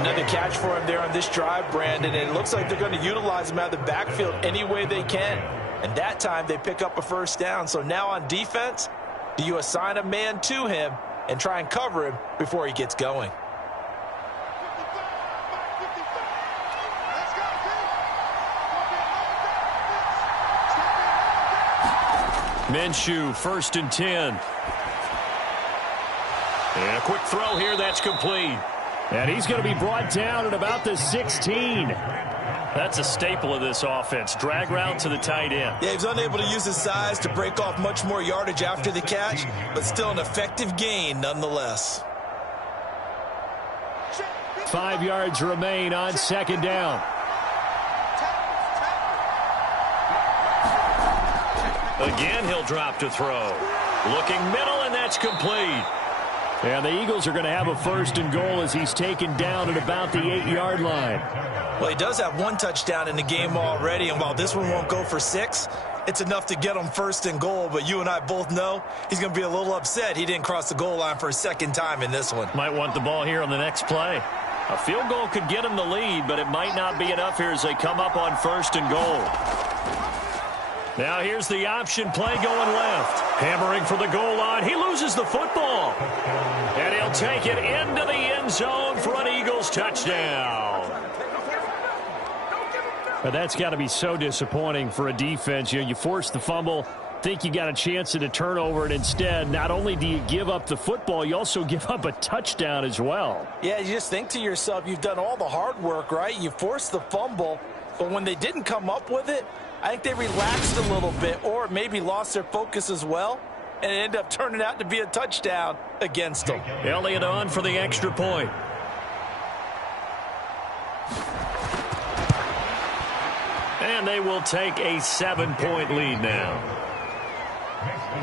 Another catch for him there on this drive, Brandon, and it looks like they're going to utilize him out of the backfield any way they can. And that time they pick up a first down. So now on defense, do you assign a man to him and try and cover him before he gets going? Minshew, 1st and 10. And a quick throw here, that's complete. And he's going to be brought down at about the 16. That's a staple of this offense. Drag route to the tight end. Yeah, he's unable to use his size to break off much more yardage after the catch, but still an effective gain nonetheless. 5 yards remain on 2nd down. Again, he'll drop to throw. Looking middle, and that's complete. And the Eagles are going to have a 1st and goal as he's taken down at about the 8-yard line. Well, he does have 1 touchdown in the game already, and while this one won't go for 6, it's enough to get him 1st and goal. But you and I both know he's going to be a little upset he didn't cross the goal line for a 2nd time in this one. Might want the ball here on the next play. A field goal could get him the lead, but it might not be enough here as they come up on 1st and goal. Now here's the option play going left. Hammering for the goal line. He loses the football. And he'll take it into the end zone for an Eagles touchdown. But that's got to be so disappointing for a defense. You force the fumble, think you got a chance at a turnover, and instead, not only do you give up the football, you also give up a touchdown as well. Yeah, you just think to yourself, you've done all the hard work, right? You forced the fumble, but when they didn't come up with it, I think they relaxed a little bit or maybe lost their focus as well, and it ended up turning out to be a touchdown against them. Elliott on for the extra point. And they will take a 7-point lead now.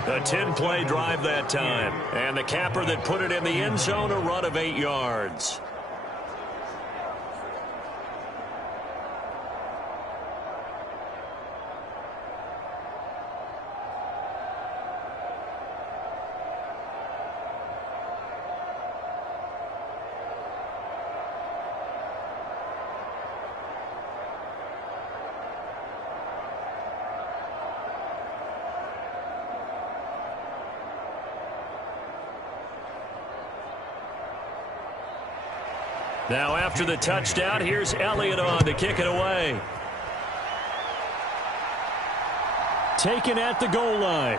A 10-play drive that time. And the capper that put it in the end zone, a run of 8 yards. Now after the touchdown, here's Elliott on to kick it away. Taken at the goal line.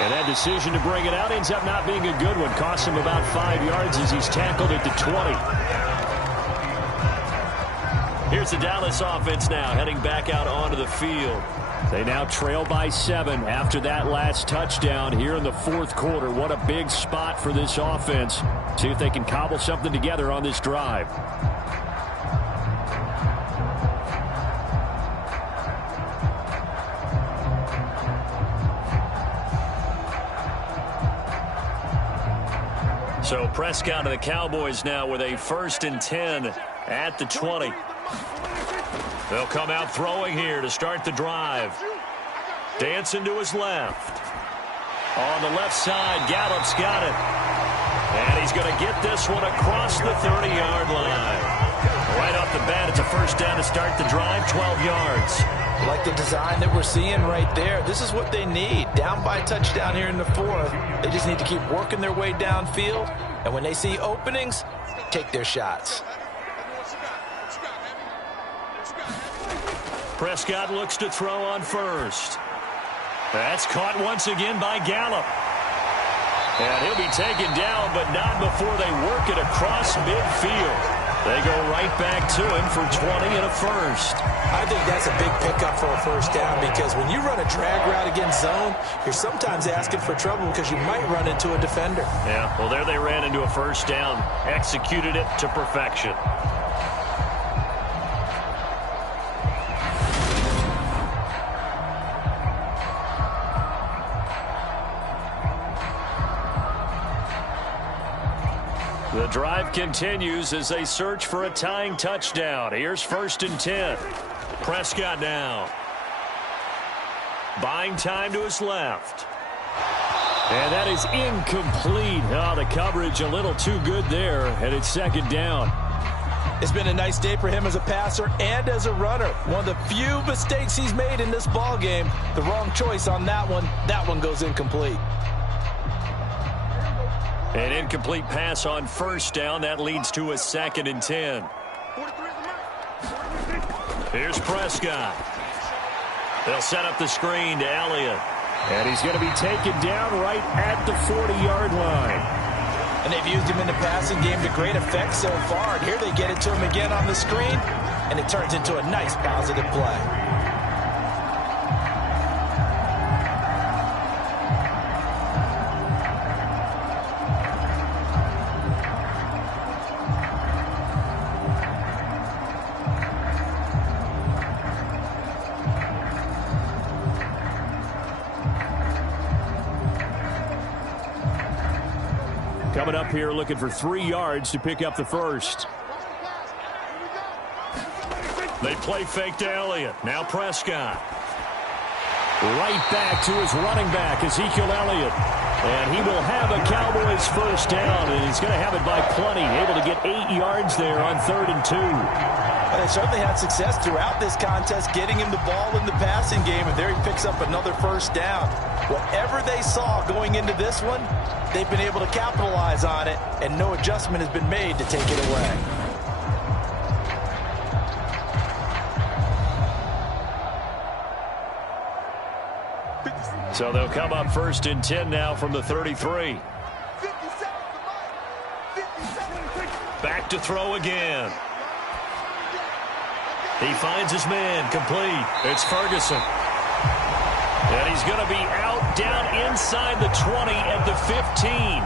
And that decision to bring it out ends up not being a good one. Costs him about 5 yards as he's tackled at the 20. Here's the Dallas offense now heading back out onto the field. They now trail by 7 after that last touchdown here in the fourth quarter. What a big spot for this offense. See if they can cobble something together on this drive. So Prescott of the Cowboys now with a 1st and 10 at the 20. They'll come out throwing here to start the drive. Dancing to his left. On the left side, Gallup's got it. And he's going to get this one across the 30-yard line. Right off the bat, it's a 1st down to start the drive, 12 yards. Like the design that we're seeing right there, this is what they need. Down by a touchdown here in the 4th. They just need to keep working their way downfield. And when they see openings, take their shots. Prescott looks to throw on 1st. That's caught once again by Gallup. And he'll be taken down, but not before they work it across midfield. They go right back to him for 20 and a 1st. I think that's a big pickup for a 1st down because when you run a drag route against zone, you're sometimes asking for trouble because you might run into a defender. Yeah, well, there they ran into a 1st down. Executed it to perfection. The drive continues as they search for a tying touchdown. Here's 1st and 10. Prescott now. Buying time to his left. And that is incomplete. Oh, the coverage a little too good there, and it's 2nd down. It's been a nice day for him as a passer and as a runner. One of the few mistakes he's made in this ball game. The wrong choice on that one. That one goes incomplete. An incomplete pass on 1st down. That leads to a 2nd and 10. Here's Prescott. They'll set up the screen to Elliott. And he's going to be taken down right at the 40-yard line. And they've used him in the passing game to great effect so far. And here they get it to him again on the screen, and it turns into a nice positive play. Coming up here looking for 3 yards to pick up the 1st. They play fake to Elliott. Now Prescott. Right back to his running back, Ezekiel Elliott. And he will have a Cowboys 1st down, and he's going to have it by plenty. Able to get 8 yards there on 3rd and 2. Well, they certainly had success throughout this contest getting him the ball in the passing game, and there he picks up another 1st down. Whatever they saw going into this one, they've been able to capitalize on it, and no adjustment has been made to take it away. So they'll come up 1st and 10 now from the 33. Back to throw again. He finds his man, complete. It's Ferguson. And he's going to be out down inside the 20 at the 15.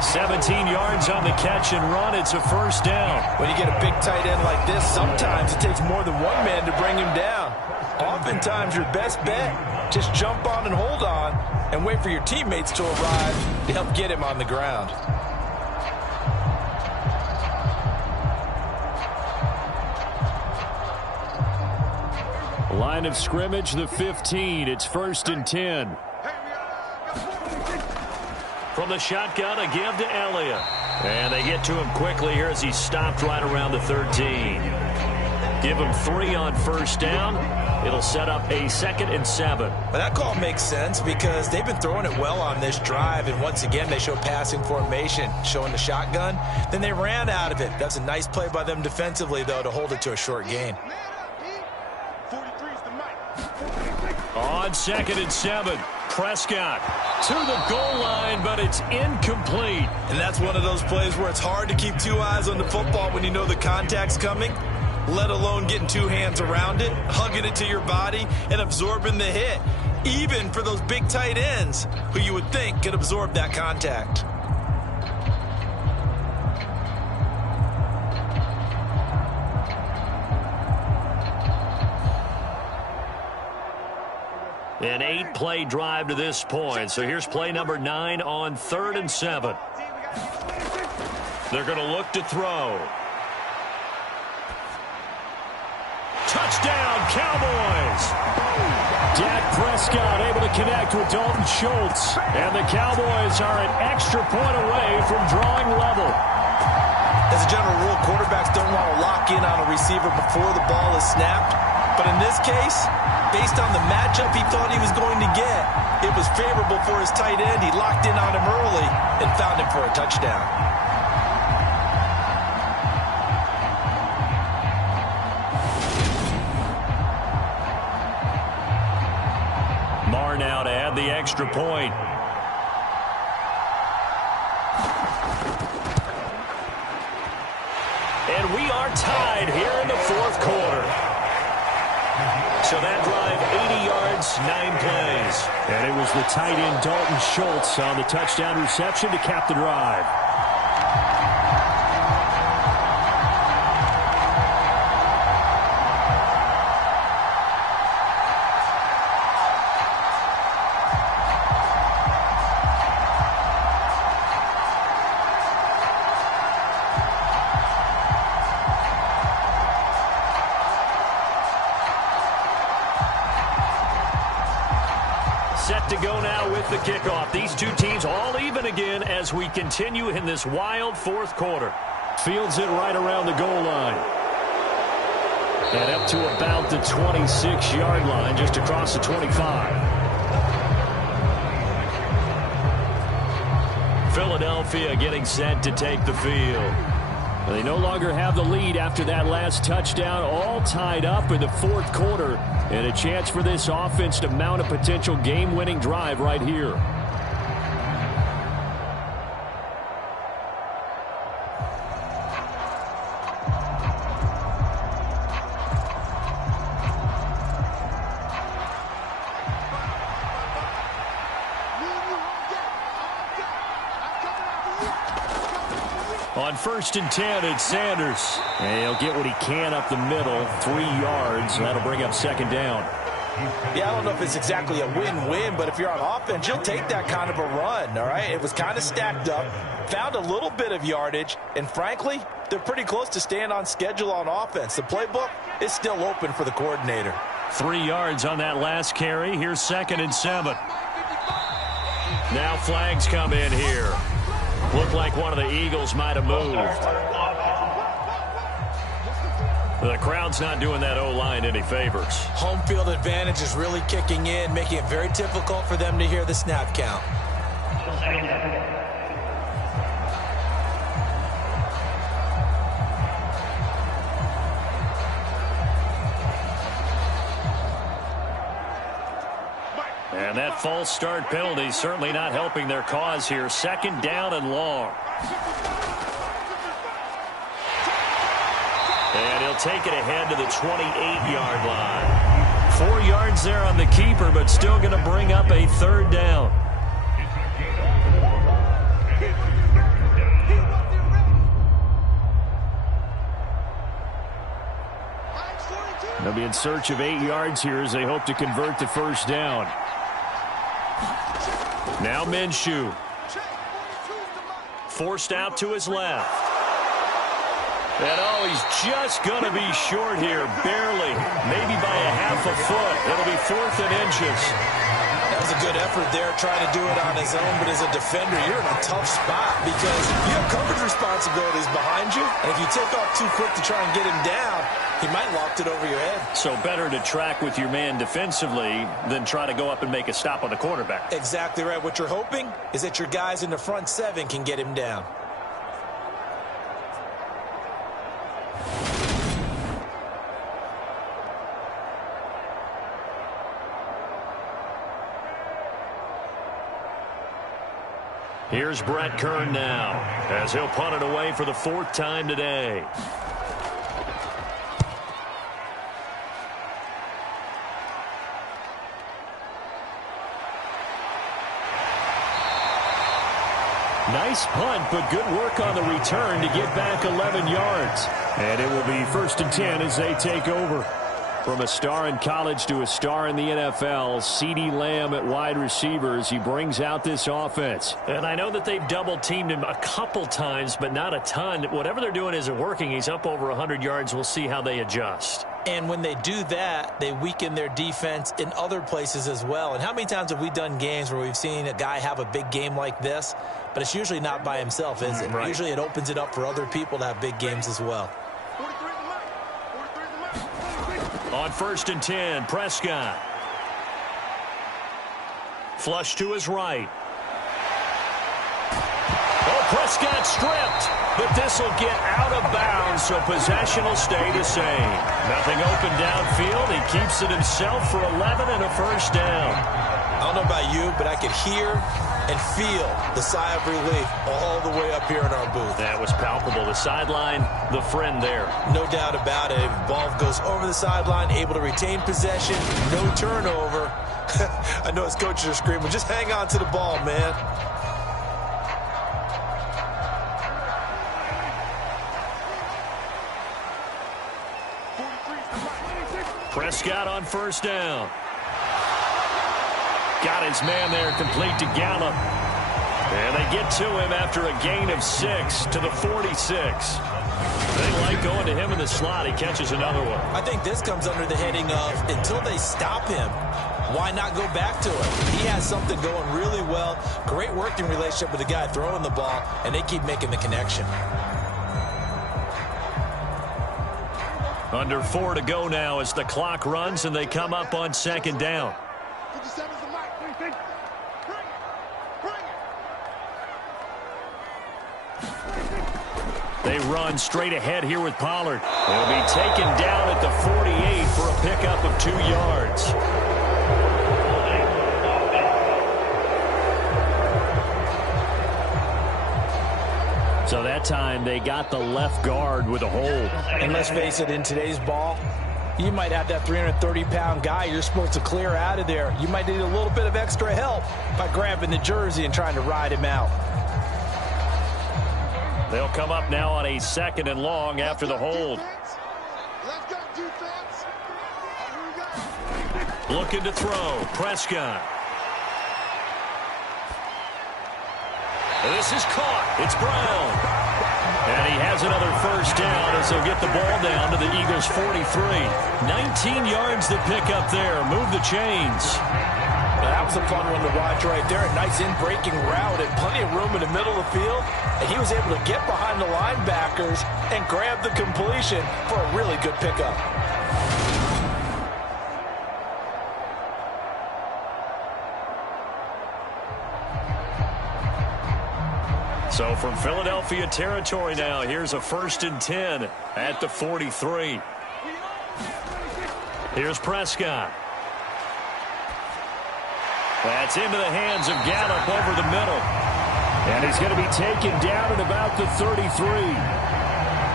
17 yards on the catch and run. It's a 1st down. When you get a big tight end like this, sometimes it takes more than one man to bring him down. Oftentimes, your best bet, just jump on and hold on and wait for your teammates to arrive to help get him on the ground. Line of scrimmage, the 15. It's 1st and 10. From the shotgun, a give to Elliott. And they get to him quickly here as he's stopped right around the 13. Give him 3 on 1st down. It'll set up a 2nd and 7. Well, that call makes sense because they've been throwing it well on this drive, and once again they show passing formation, showing the shotgun. Then they ran out of it. That's a nice play by them defensively, though, to hold it to a short gain. On 2nd and 7, Prescott to the goal line, but it's incomplete. And that's one of those plays where it's hard to keep 2 eyes on the football when you know the contact's coming, let alone getting 2 hands around it, hugging it to your body, and absorbing the hit, even for those big tight ends who you would think could absorb that contact. An 8-play drive to this point. So here's play number 9 on 3rd and 7. They're going to look to throw. Touchdown, Cowboys! Dak Prescott able to connect with Dalton Schultz. And the Cowboys are an extra point away from drawing level. As a general rule, quarterbacks don't want to lock in on a receiver before the ball is snapped. But in this case, based on the matchup he thought he was going to get, it was favorable for his tight end. He locked in on him early and found him for a touchdown. Marr now to add the extra point. And we are tied here in the 4th quarter. So that drive, 80 yards, 9 plays. And it was the tight end Dalton Schultz on the touchdown reception to cap the drive. Set to go now with the kickoff. These two teams all even again as we continue in this wild 4th quarter. Fields it right around the goal line. And up to about the 26-yard line, just across the 25. Philadelphia getting set to take the field. They no longer have the lead after that last touchdown, all tied up in the 4th quarter, and a chance for this offense to mount a potential game-winning drive right here. On 1st and 10, it's Sanders. And he'll get what he can up the middle, 3 yards. That'll bring up 2nd down. Yeah, I don't know if it's exactly a win-win, but if you're on offense, you'll take that kind of a run, all right? It was kind of stacked up, found a little bit of yardage, and frankly, they're pretty close to staying on schedule on offense. The playbook is still open for the coordinator. 3 yards on that last carry. Here's 2nd and 7. Now flags come in here. Looked like one of the Eagles might have moved. The crowd's not doing that O-line any favors. Home field advantage is really kicking in, making it very difficult for them to hear the snap count. And that false start penalty certainly not helping their cause here. Second down and long. And he'll take it ahead to the 28-yard line. 4 yards there on the keeper, but still going to bring up a third down. They'll be in search of 8 yards here as they hope to convert the first down. Now Minshew. Forced out to his left. And he's just going to be short here, barely, maybe by a half a foot. It'll be 4th and inches. That was a good effort there, trying to do it on his own, but as a defender, you're in a tough spot because you have coverage responsibilities behind you, and if you take off too quick to try and get him down, he might loft it over your head. So better to track with your man defensively than try to go up and make a stop on the quarterback. Exactly right. What you're hoping is that your guys in the front 7 can get him down. Here's Brett Kern now as he'll punt it away for the 4th time today. Nice punt, but good work on the return to get back 11 yards. And it will be 1st and 10 as they take over. From a star in college to a star in the NFL, CeeDee Lamb at wide receivers. He brings out this offense. And I know that they've double-teamed him a couple times, but not a ton. Whatever they're doing isn't working. He's up over 100 yards. We'll see how they adjust. And when they do that, they weaken their defense in other places as well. And how many times have we done games where we've seen a guy have a big game like this, but it's usually not by himself, is it? Right. Usually it opens it up for other people to have big games as well. On 1st and 10, Prescott. Flush to his right. Prescott stripped, but this will get out of bounds, so possession will stay the same. Nothing open downfield. He keeps it himself for 11 and a first down. I don't know about you, but I could hear and feel the sigh of relief all the way up here in our booth. That was palpable. The sideline, the friend there. No doubt about it. If the ball goes over the sideline, able to retain possession, no turnover. I know his coaches are screaming, just hang on to the ball, man. Prescott on first down. Got his man there, complete to Gallup. And they get to him after a gain of 6 to the 46. They like going to him in the slot. He catches another one. I think this comes under the heading of until they stop him, why not go back to him? He has something going really well. Great working relationship with the guy throwing the ball, and they keep making the connection. Under 4 to go now as the clock runs and they come up on second down. They run straight ahead here with Pollard. He'll be taken down at the 48 for a pickup of 2 yards. So that time they got the left guard with a hold. And let's face it, in today's ball, you might have that 330-pound guy you're supposed to clear out of there. You might need a little bit of extra help by grabbing the jersey and trying to ride him out. They'll come up now on a 2nd and long after the hold. Looking to throw. Prescott. This is caught. It's Brown. And he has another first down as they'll get the ball down to the Eagles' 43. 19 yards to pick up there. Move the chains. That was a fun one to watch right there. A nice in-breaking route and plenty of room in the middle of the field. And he was able to get behind the linebackers and grab the completion for a really good pickup. So from Philadelphia territory now, here's a 1st and 10 at the 43. Here's Prescott. That's into the hands of Gallup over the middle. And he's going to be taken down at about the 33.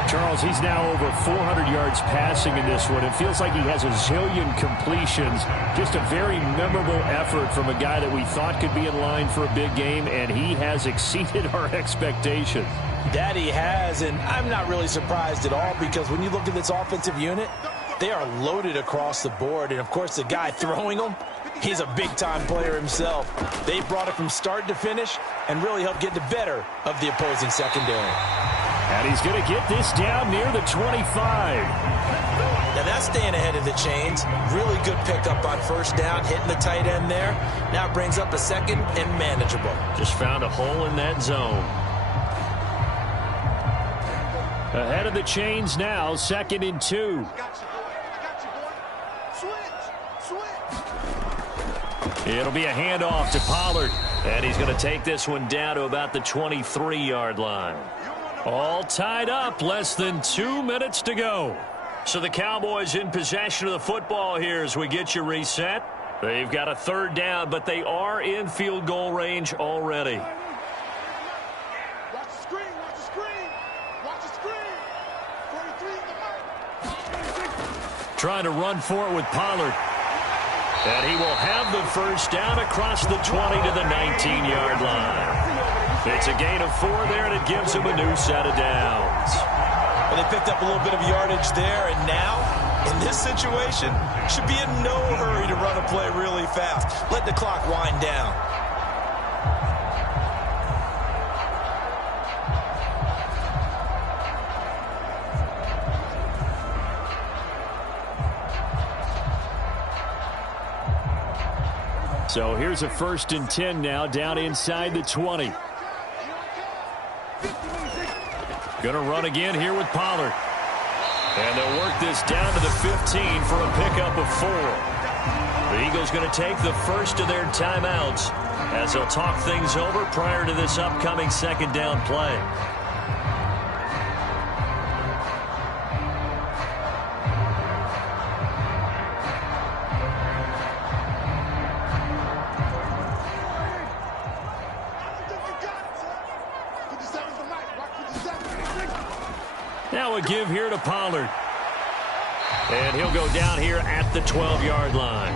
Charles, he's now over 400 yards passing in this one. It feels like he has a zillion completions. Just a very memorable effort from a guy that we thought could be in line for a big game, and he has exceeded our expectations. That he has, and I'm not really surprised at all, because when you look at this offensive unit, they are loaded across the board. And, of course, the guy throwing them, he's a big-time player himself. They brought it from start to finish and really helped get the better of the opposing secondary. And he's going to get this down near the 25. Now that's staying ahead of the chains. Really good pickup on first down, hitting the tight end there. Now it brings up a second and manageable. Just found a hole in that zone. Ahead of the chains now, 2nd and 2. It'll be a handoff to Pollard. And he's going to take this one down to about the 23-yard line. All tied up, less than 2 minutes to go. So the Cowboys in possession of the football here as we get you reset. They've got a 3rd down, but they are in field goal range already. Watch the screen, watch the screen, watch the screen. 43 in the mic. Trying to run for it with Pollard. And he will have the first down across the 20 to the 19-yard line. It's a gain of 4 there, and it gives him a new set of downs. Well, they picked up a little bit of yardage there, and now, in this situation, should be in no hurry to run a play really fast. Let the clock wind down. So here's a 1st and 10 now, down inside the 20. Going to run again here with Pollard. And they'll work this down to the 15 for a pickup of 4. The Eagles going to take the first of their timeouts as they'll talk things over prior to this upcoming 2nd down play. Now a give here to Pollard. And he'll go down here at the 12-yard line.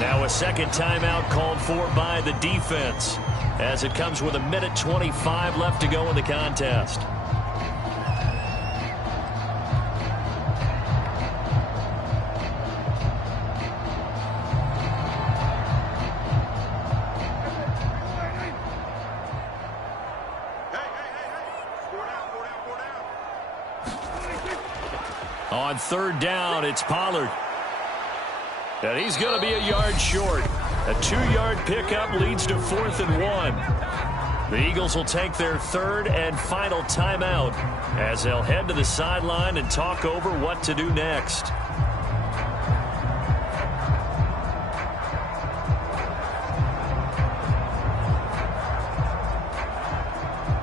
Now a 2nd timeout called for by the defense as it comes with 1:25 left to go in the contest. On 3rd down, it's Pollard. And he's going to be a yard short. A 2-yard pickup leads to 4th and 1. The Eagles will take their 3rd and final timeout as they'll head to the sideline and talk over what to do next.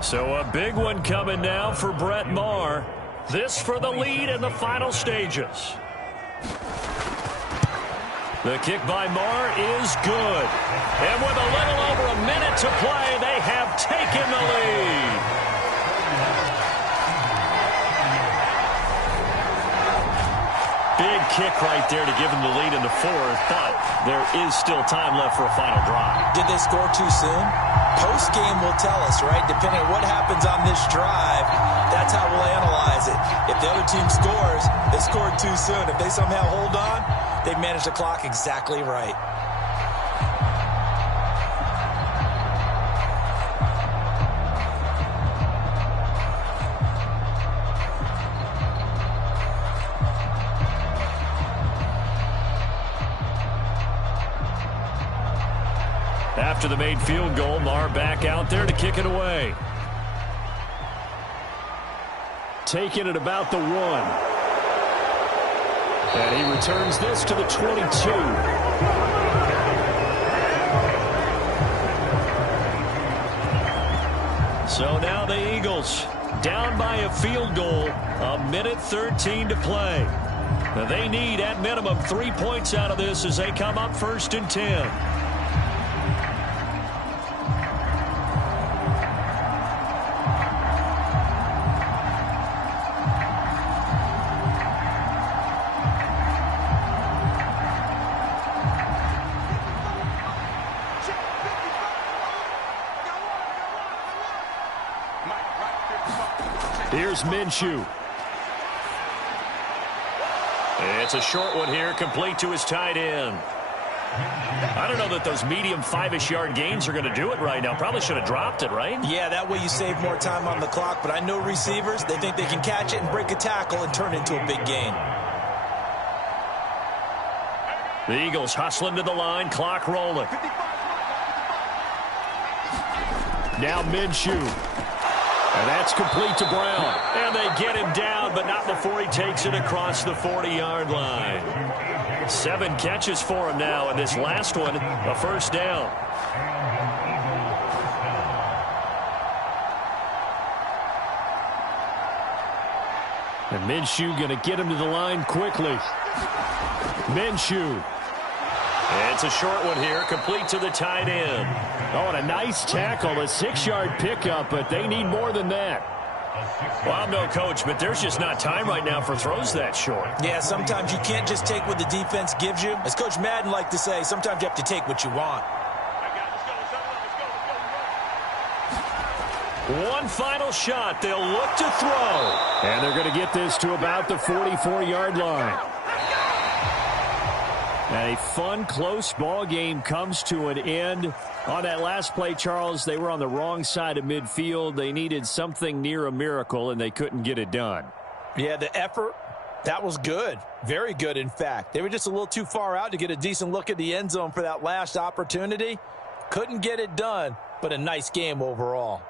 So a big one coming now for Brett Maher. This for the lead in the final stages. The kick by Maher is good. And with a little over a minute to play, they have taken the lead. Big kick right there to give them the lead in the 4th, but there is still time left for a final drive. Did they score too soon? Post-game will tell us, right? Depending on what happens on this drive, that's how we'll analyze it. If the other team scores, they scored too soon. If they somehow hold on, they managed the clock exactly right. After the made field goal, Maher back out there to kick it away. Taking it about the 1. And he returns this to the 22. So now the Eagles down by a field goal, 1:13 to play. Now they need at minimum 3 points out of this as they come up 1st and 10. Here's Minshew. It's a short one here, complete to his tight end. I don't know that those medium 5-ish yard gains are going to do it right now. Probably should have dropped it, right? Yeah, that way you save more time on the clock. But I know receivers, they think they can catch it and break a tackle and turn it into a big gain. The Eagles hustling to the line, clock rolling. Now Minshew. And that's complete to Brown. And they get him down, but not before he takes it across the 40-yard line. 7 catches for him now, and this last one, a first down. And Minshew going to get him to the line quickly. Minshew. It's a short one here, complete to the tight end. Oh, and a nice tackle, a 6-yard pickup, but they need more than that. Well, I'm no coach, but there's just not time right now for throws that short. Yeah, sometimes you can't just take what the defense gives you. As Coach Madden liked to say, sometimes you have to take what you want. One final shot. They'll look to throw. And they're going to get this to about the 44-yard line. And a fun, close ball game comes to an end. On that last play, Charles, they were on the wrong side of midfield. They needed something near a miracle, and they couldn't get it done. Yeah, the effort, that was good. Very good, in fact. They were just a little too far out to get a decent look at the end zone for that last opportunity. Couldn't get it done, but a nice game overall.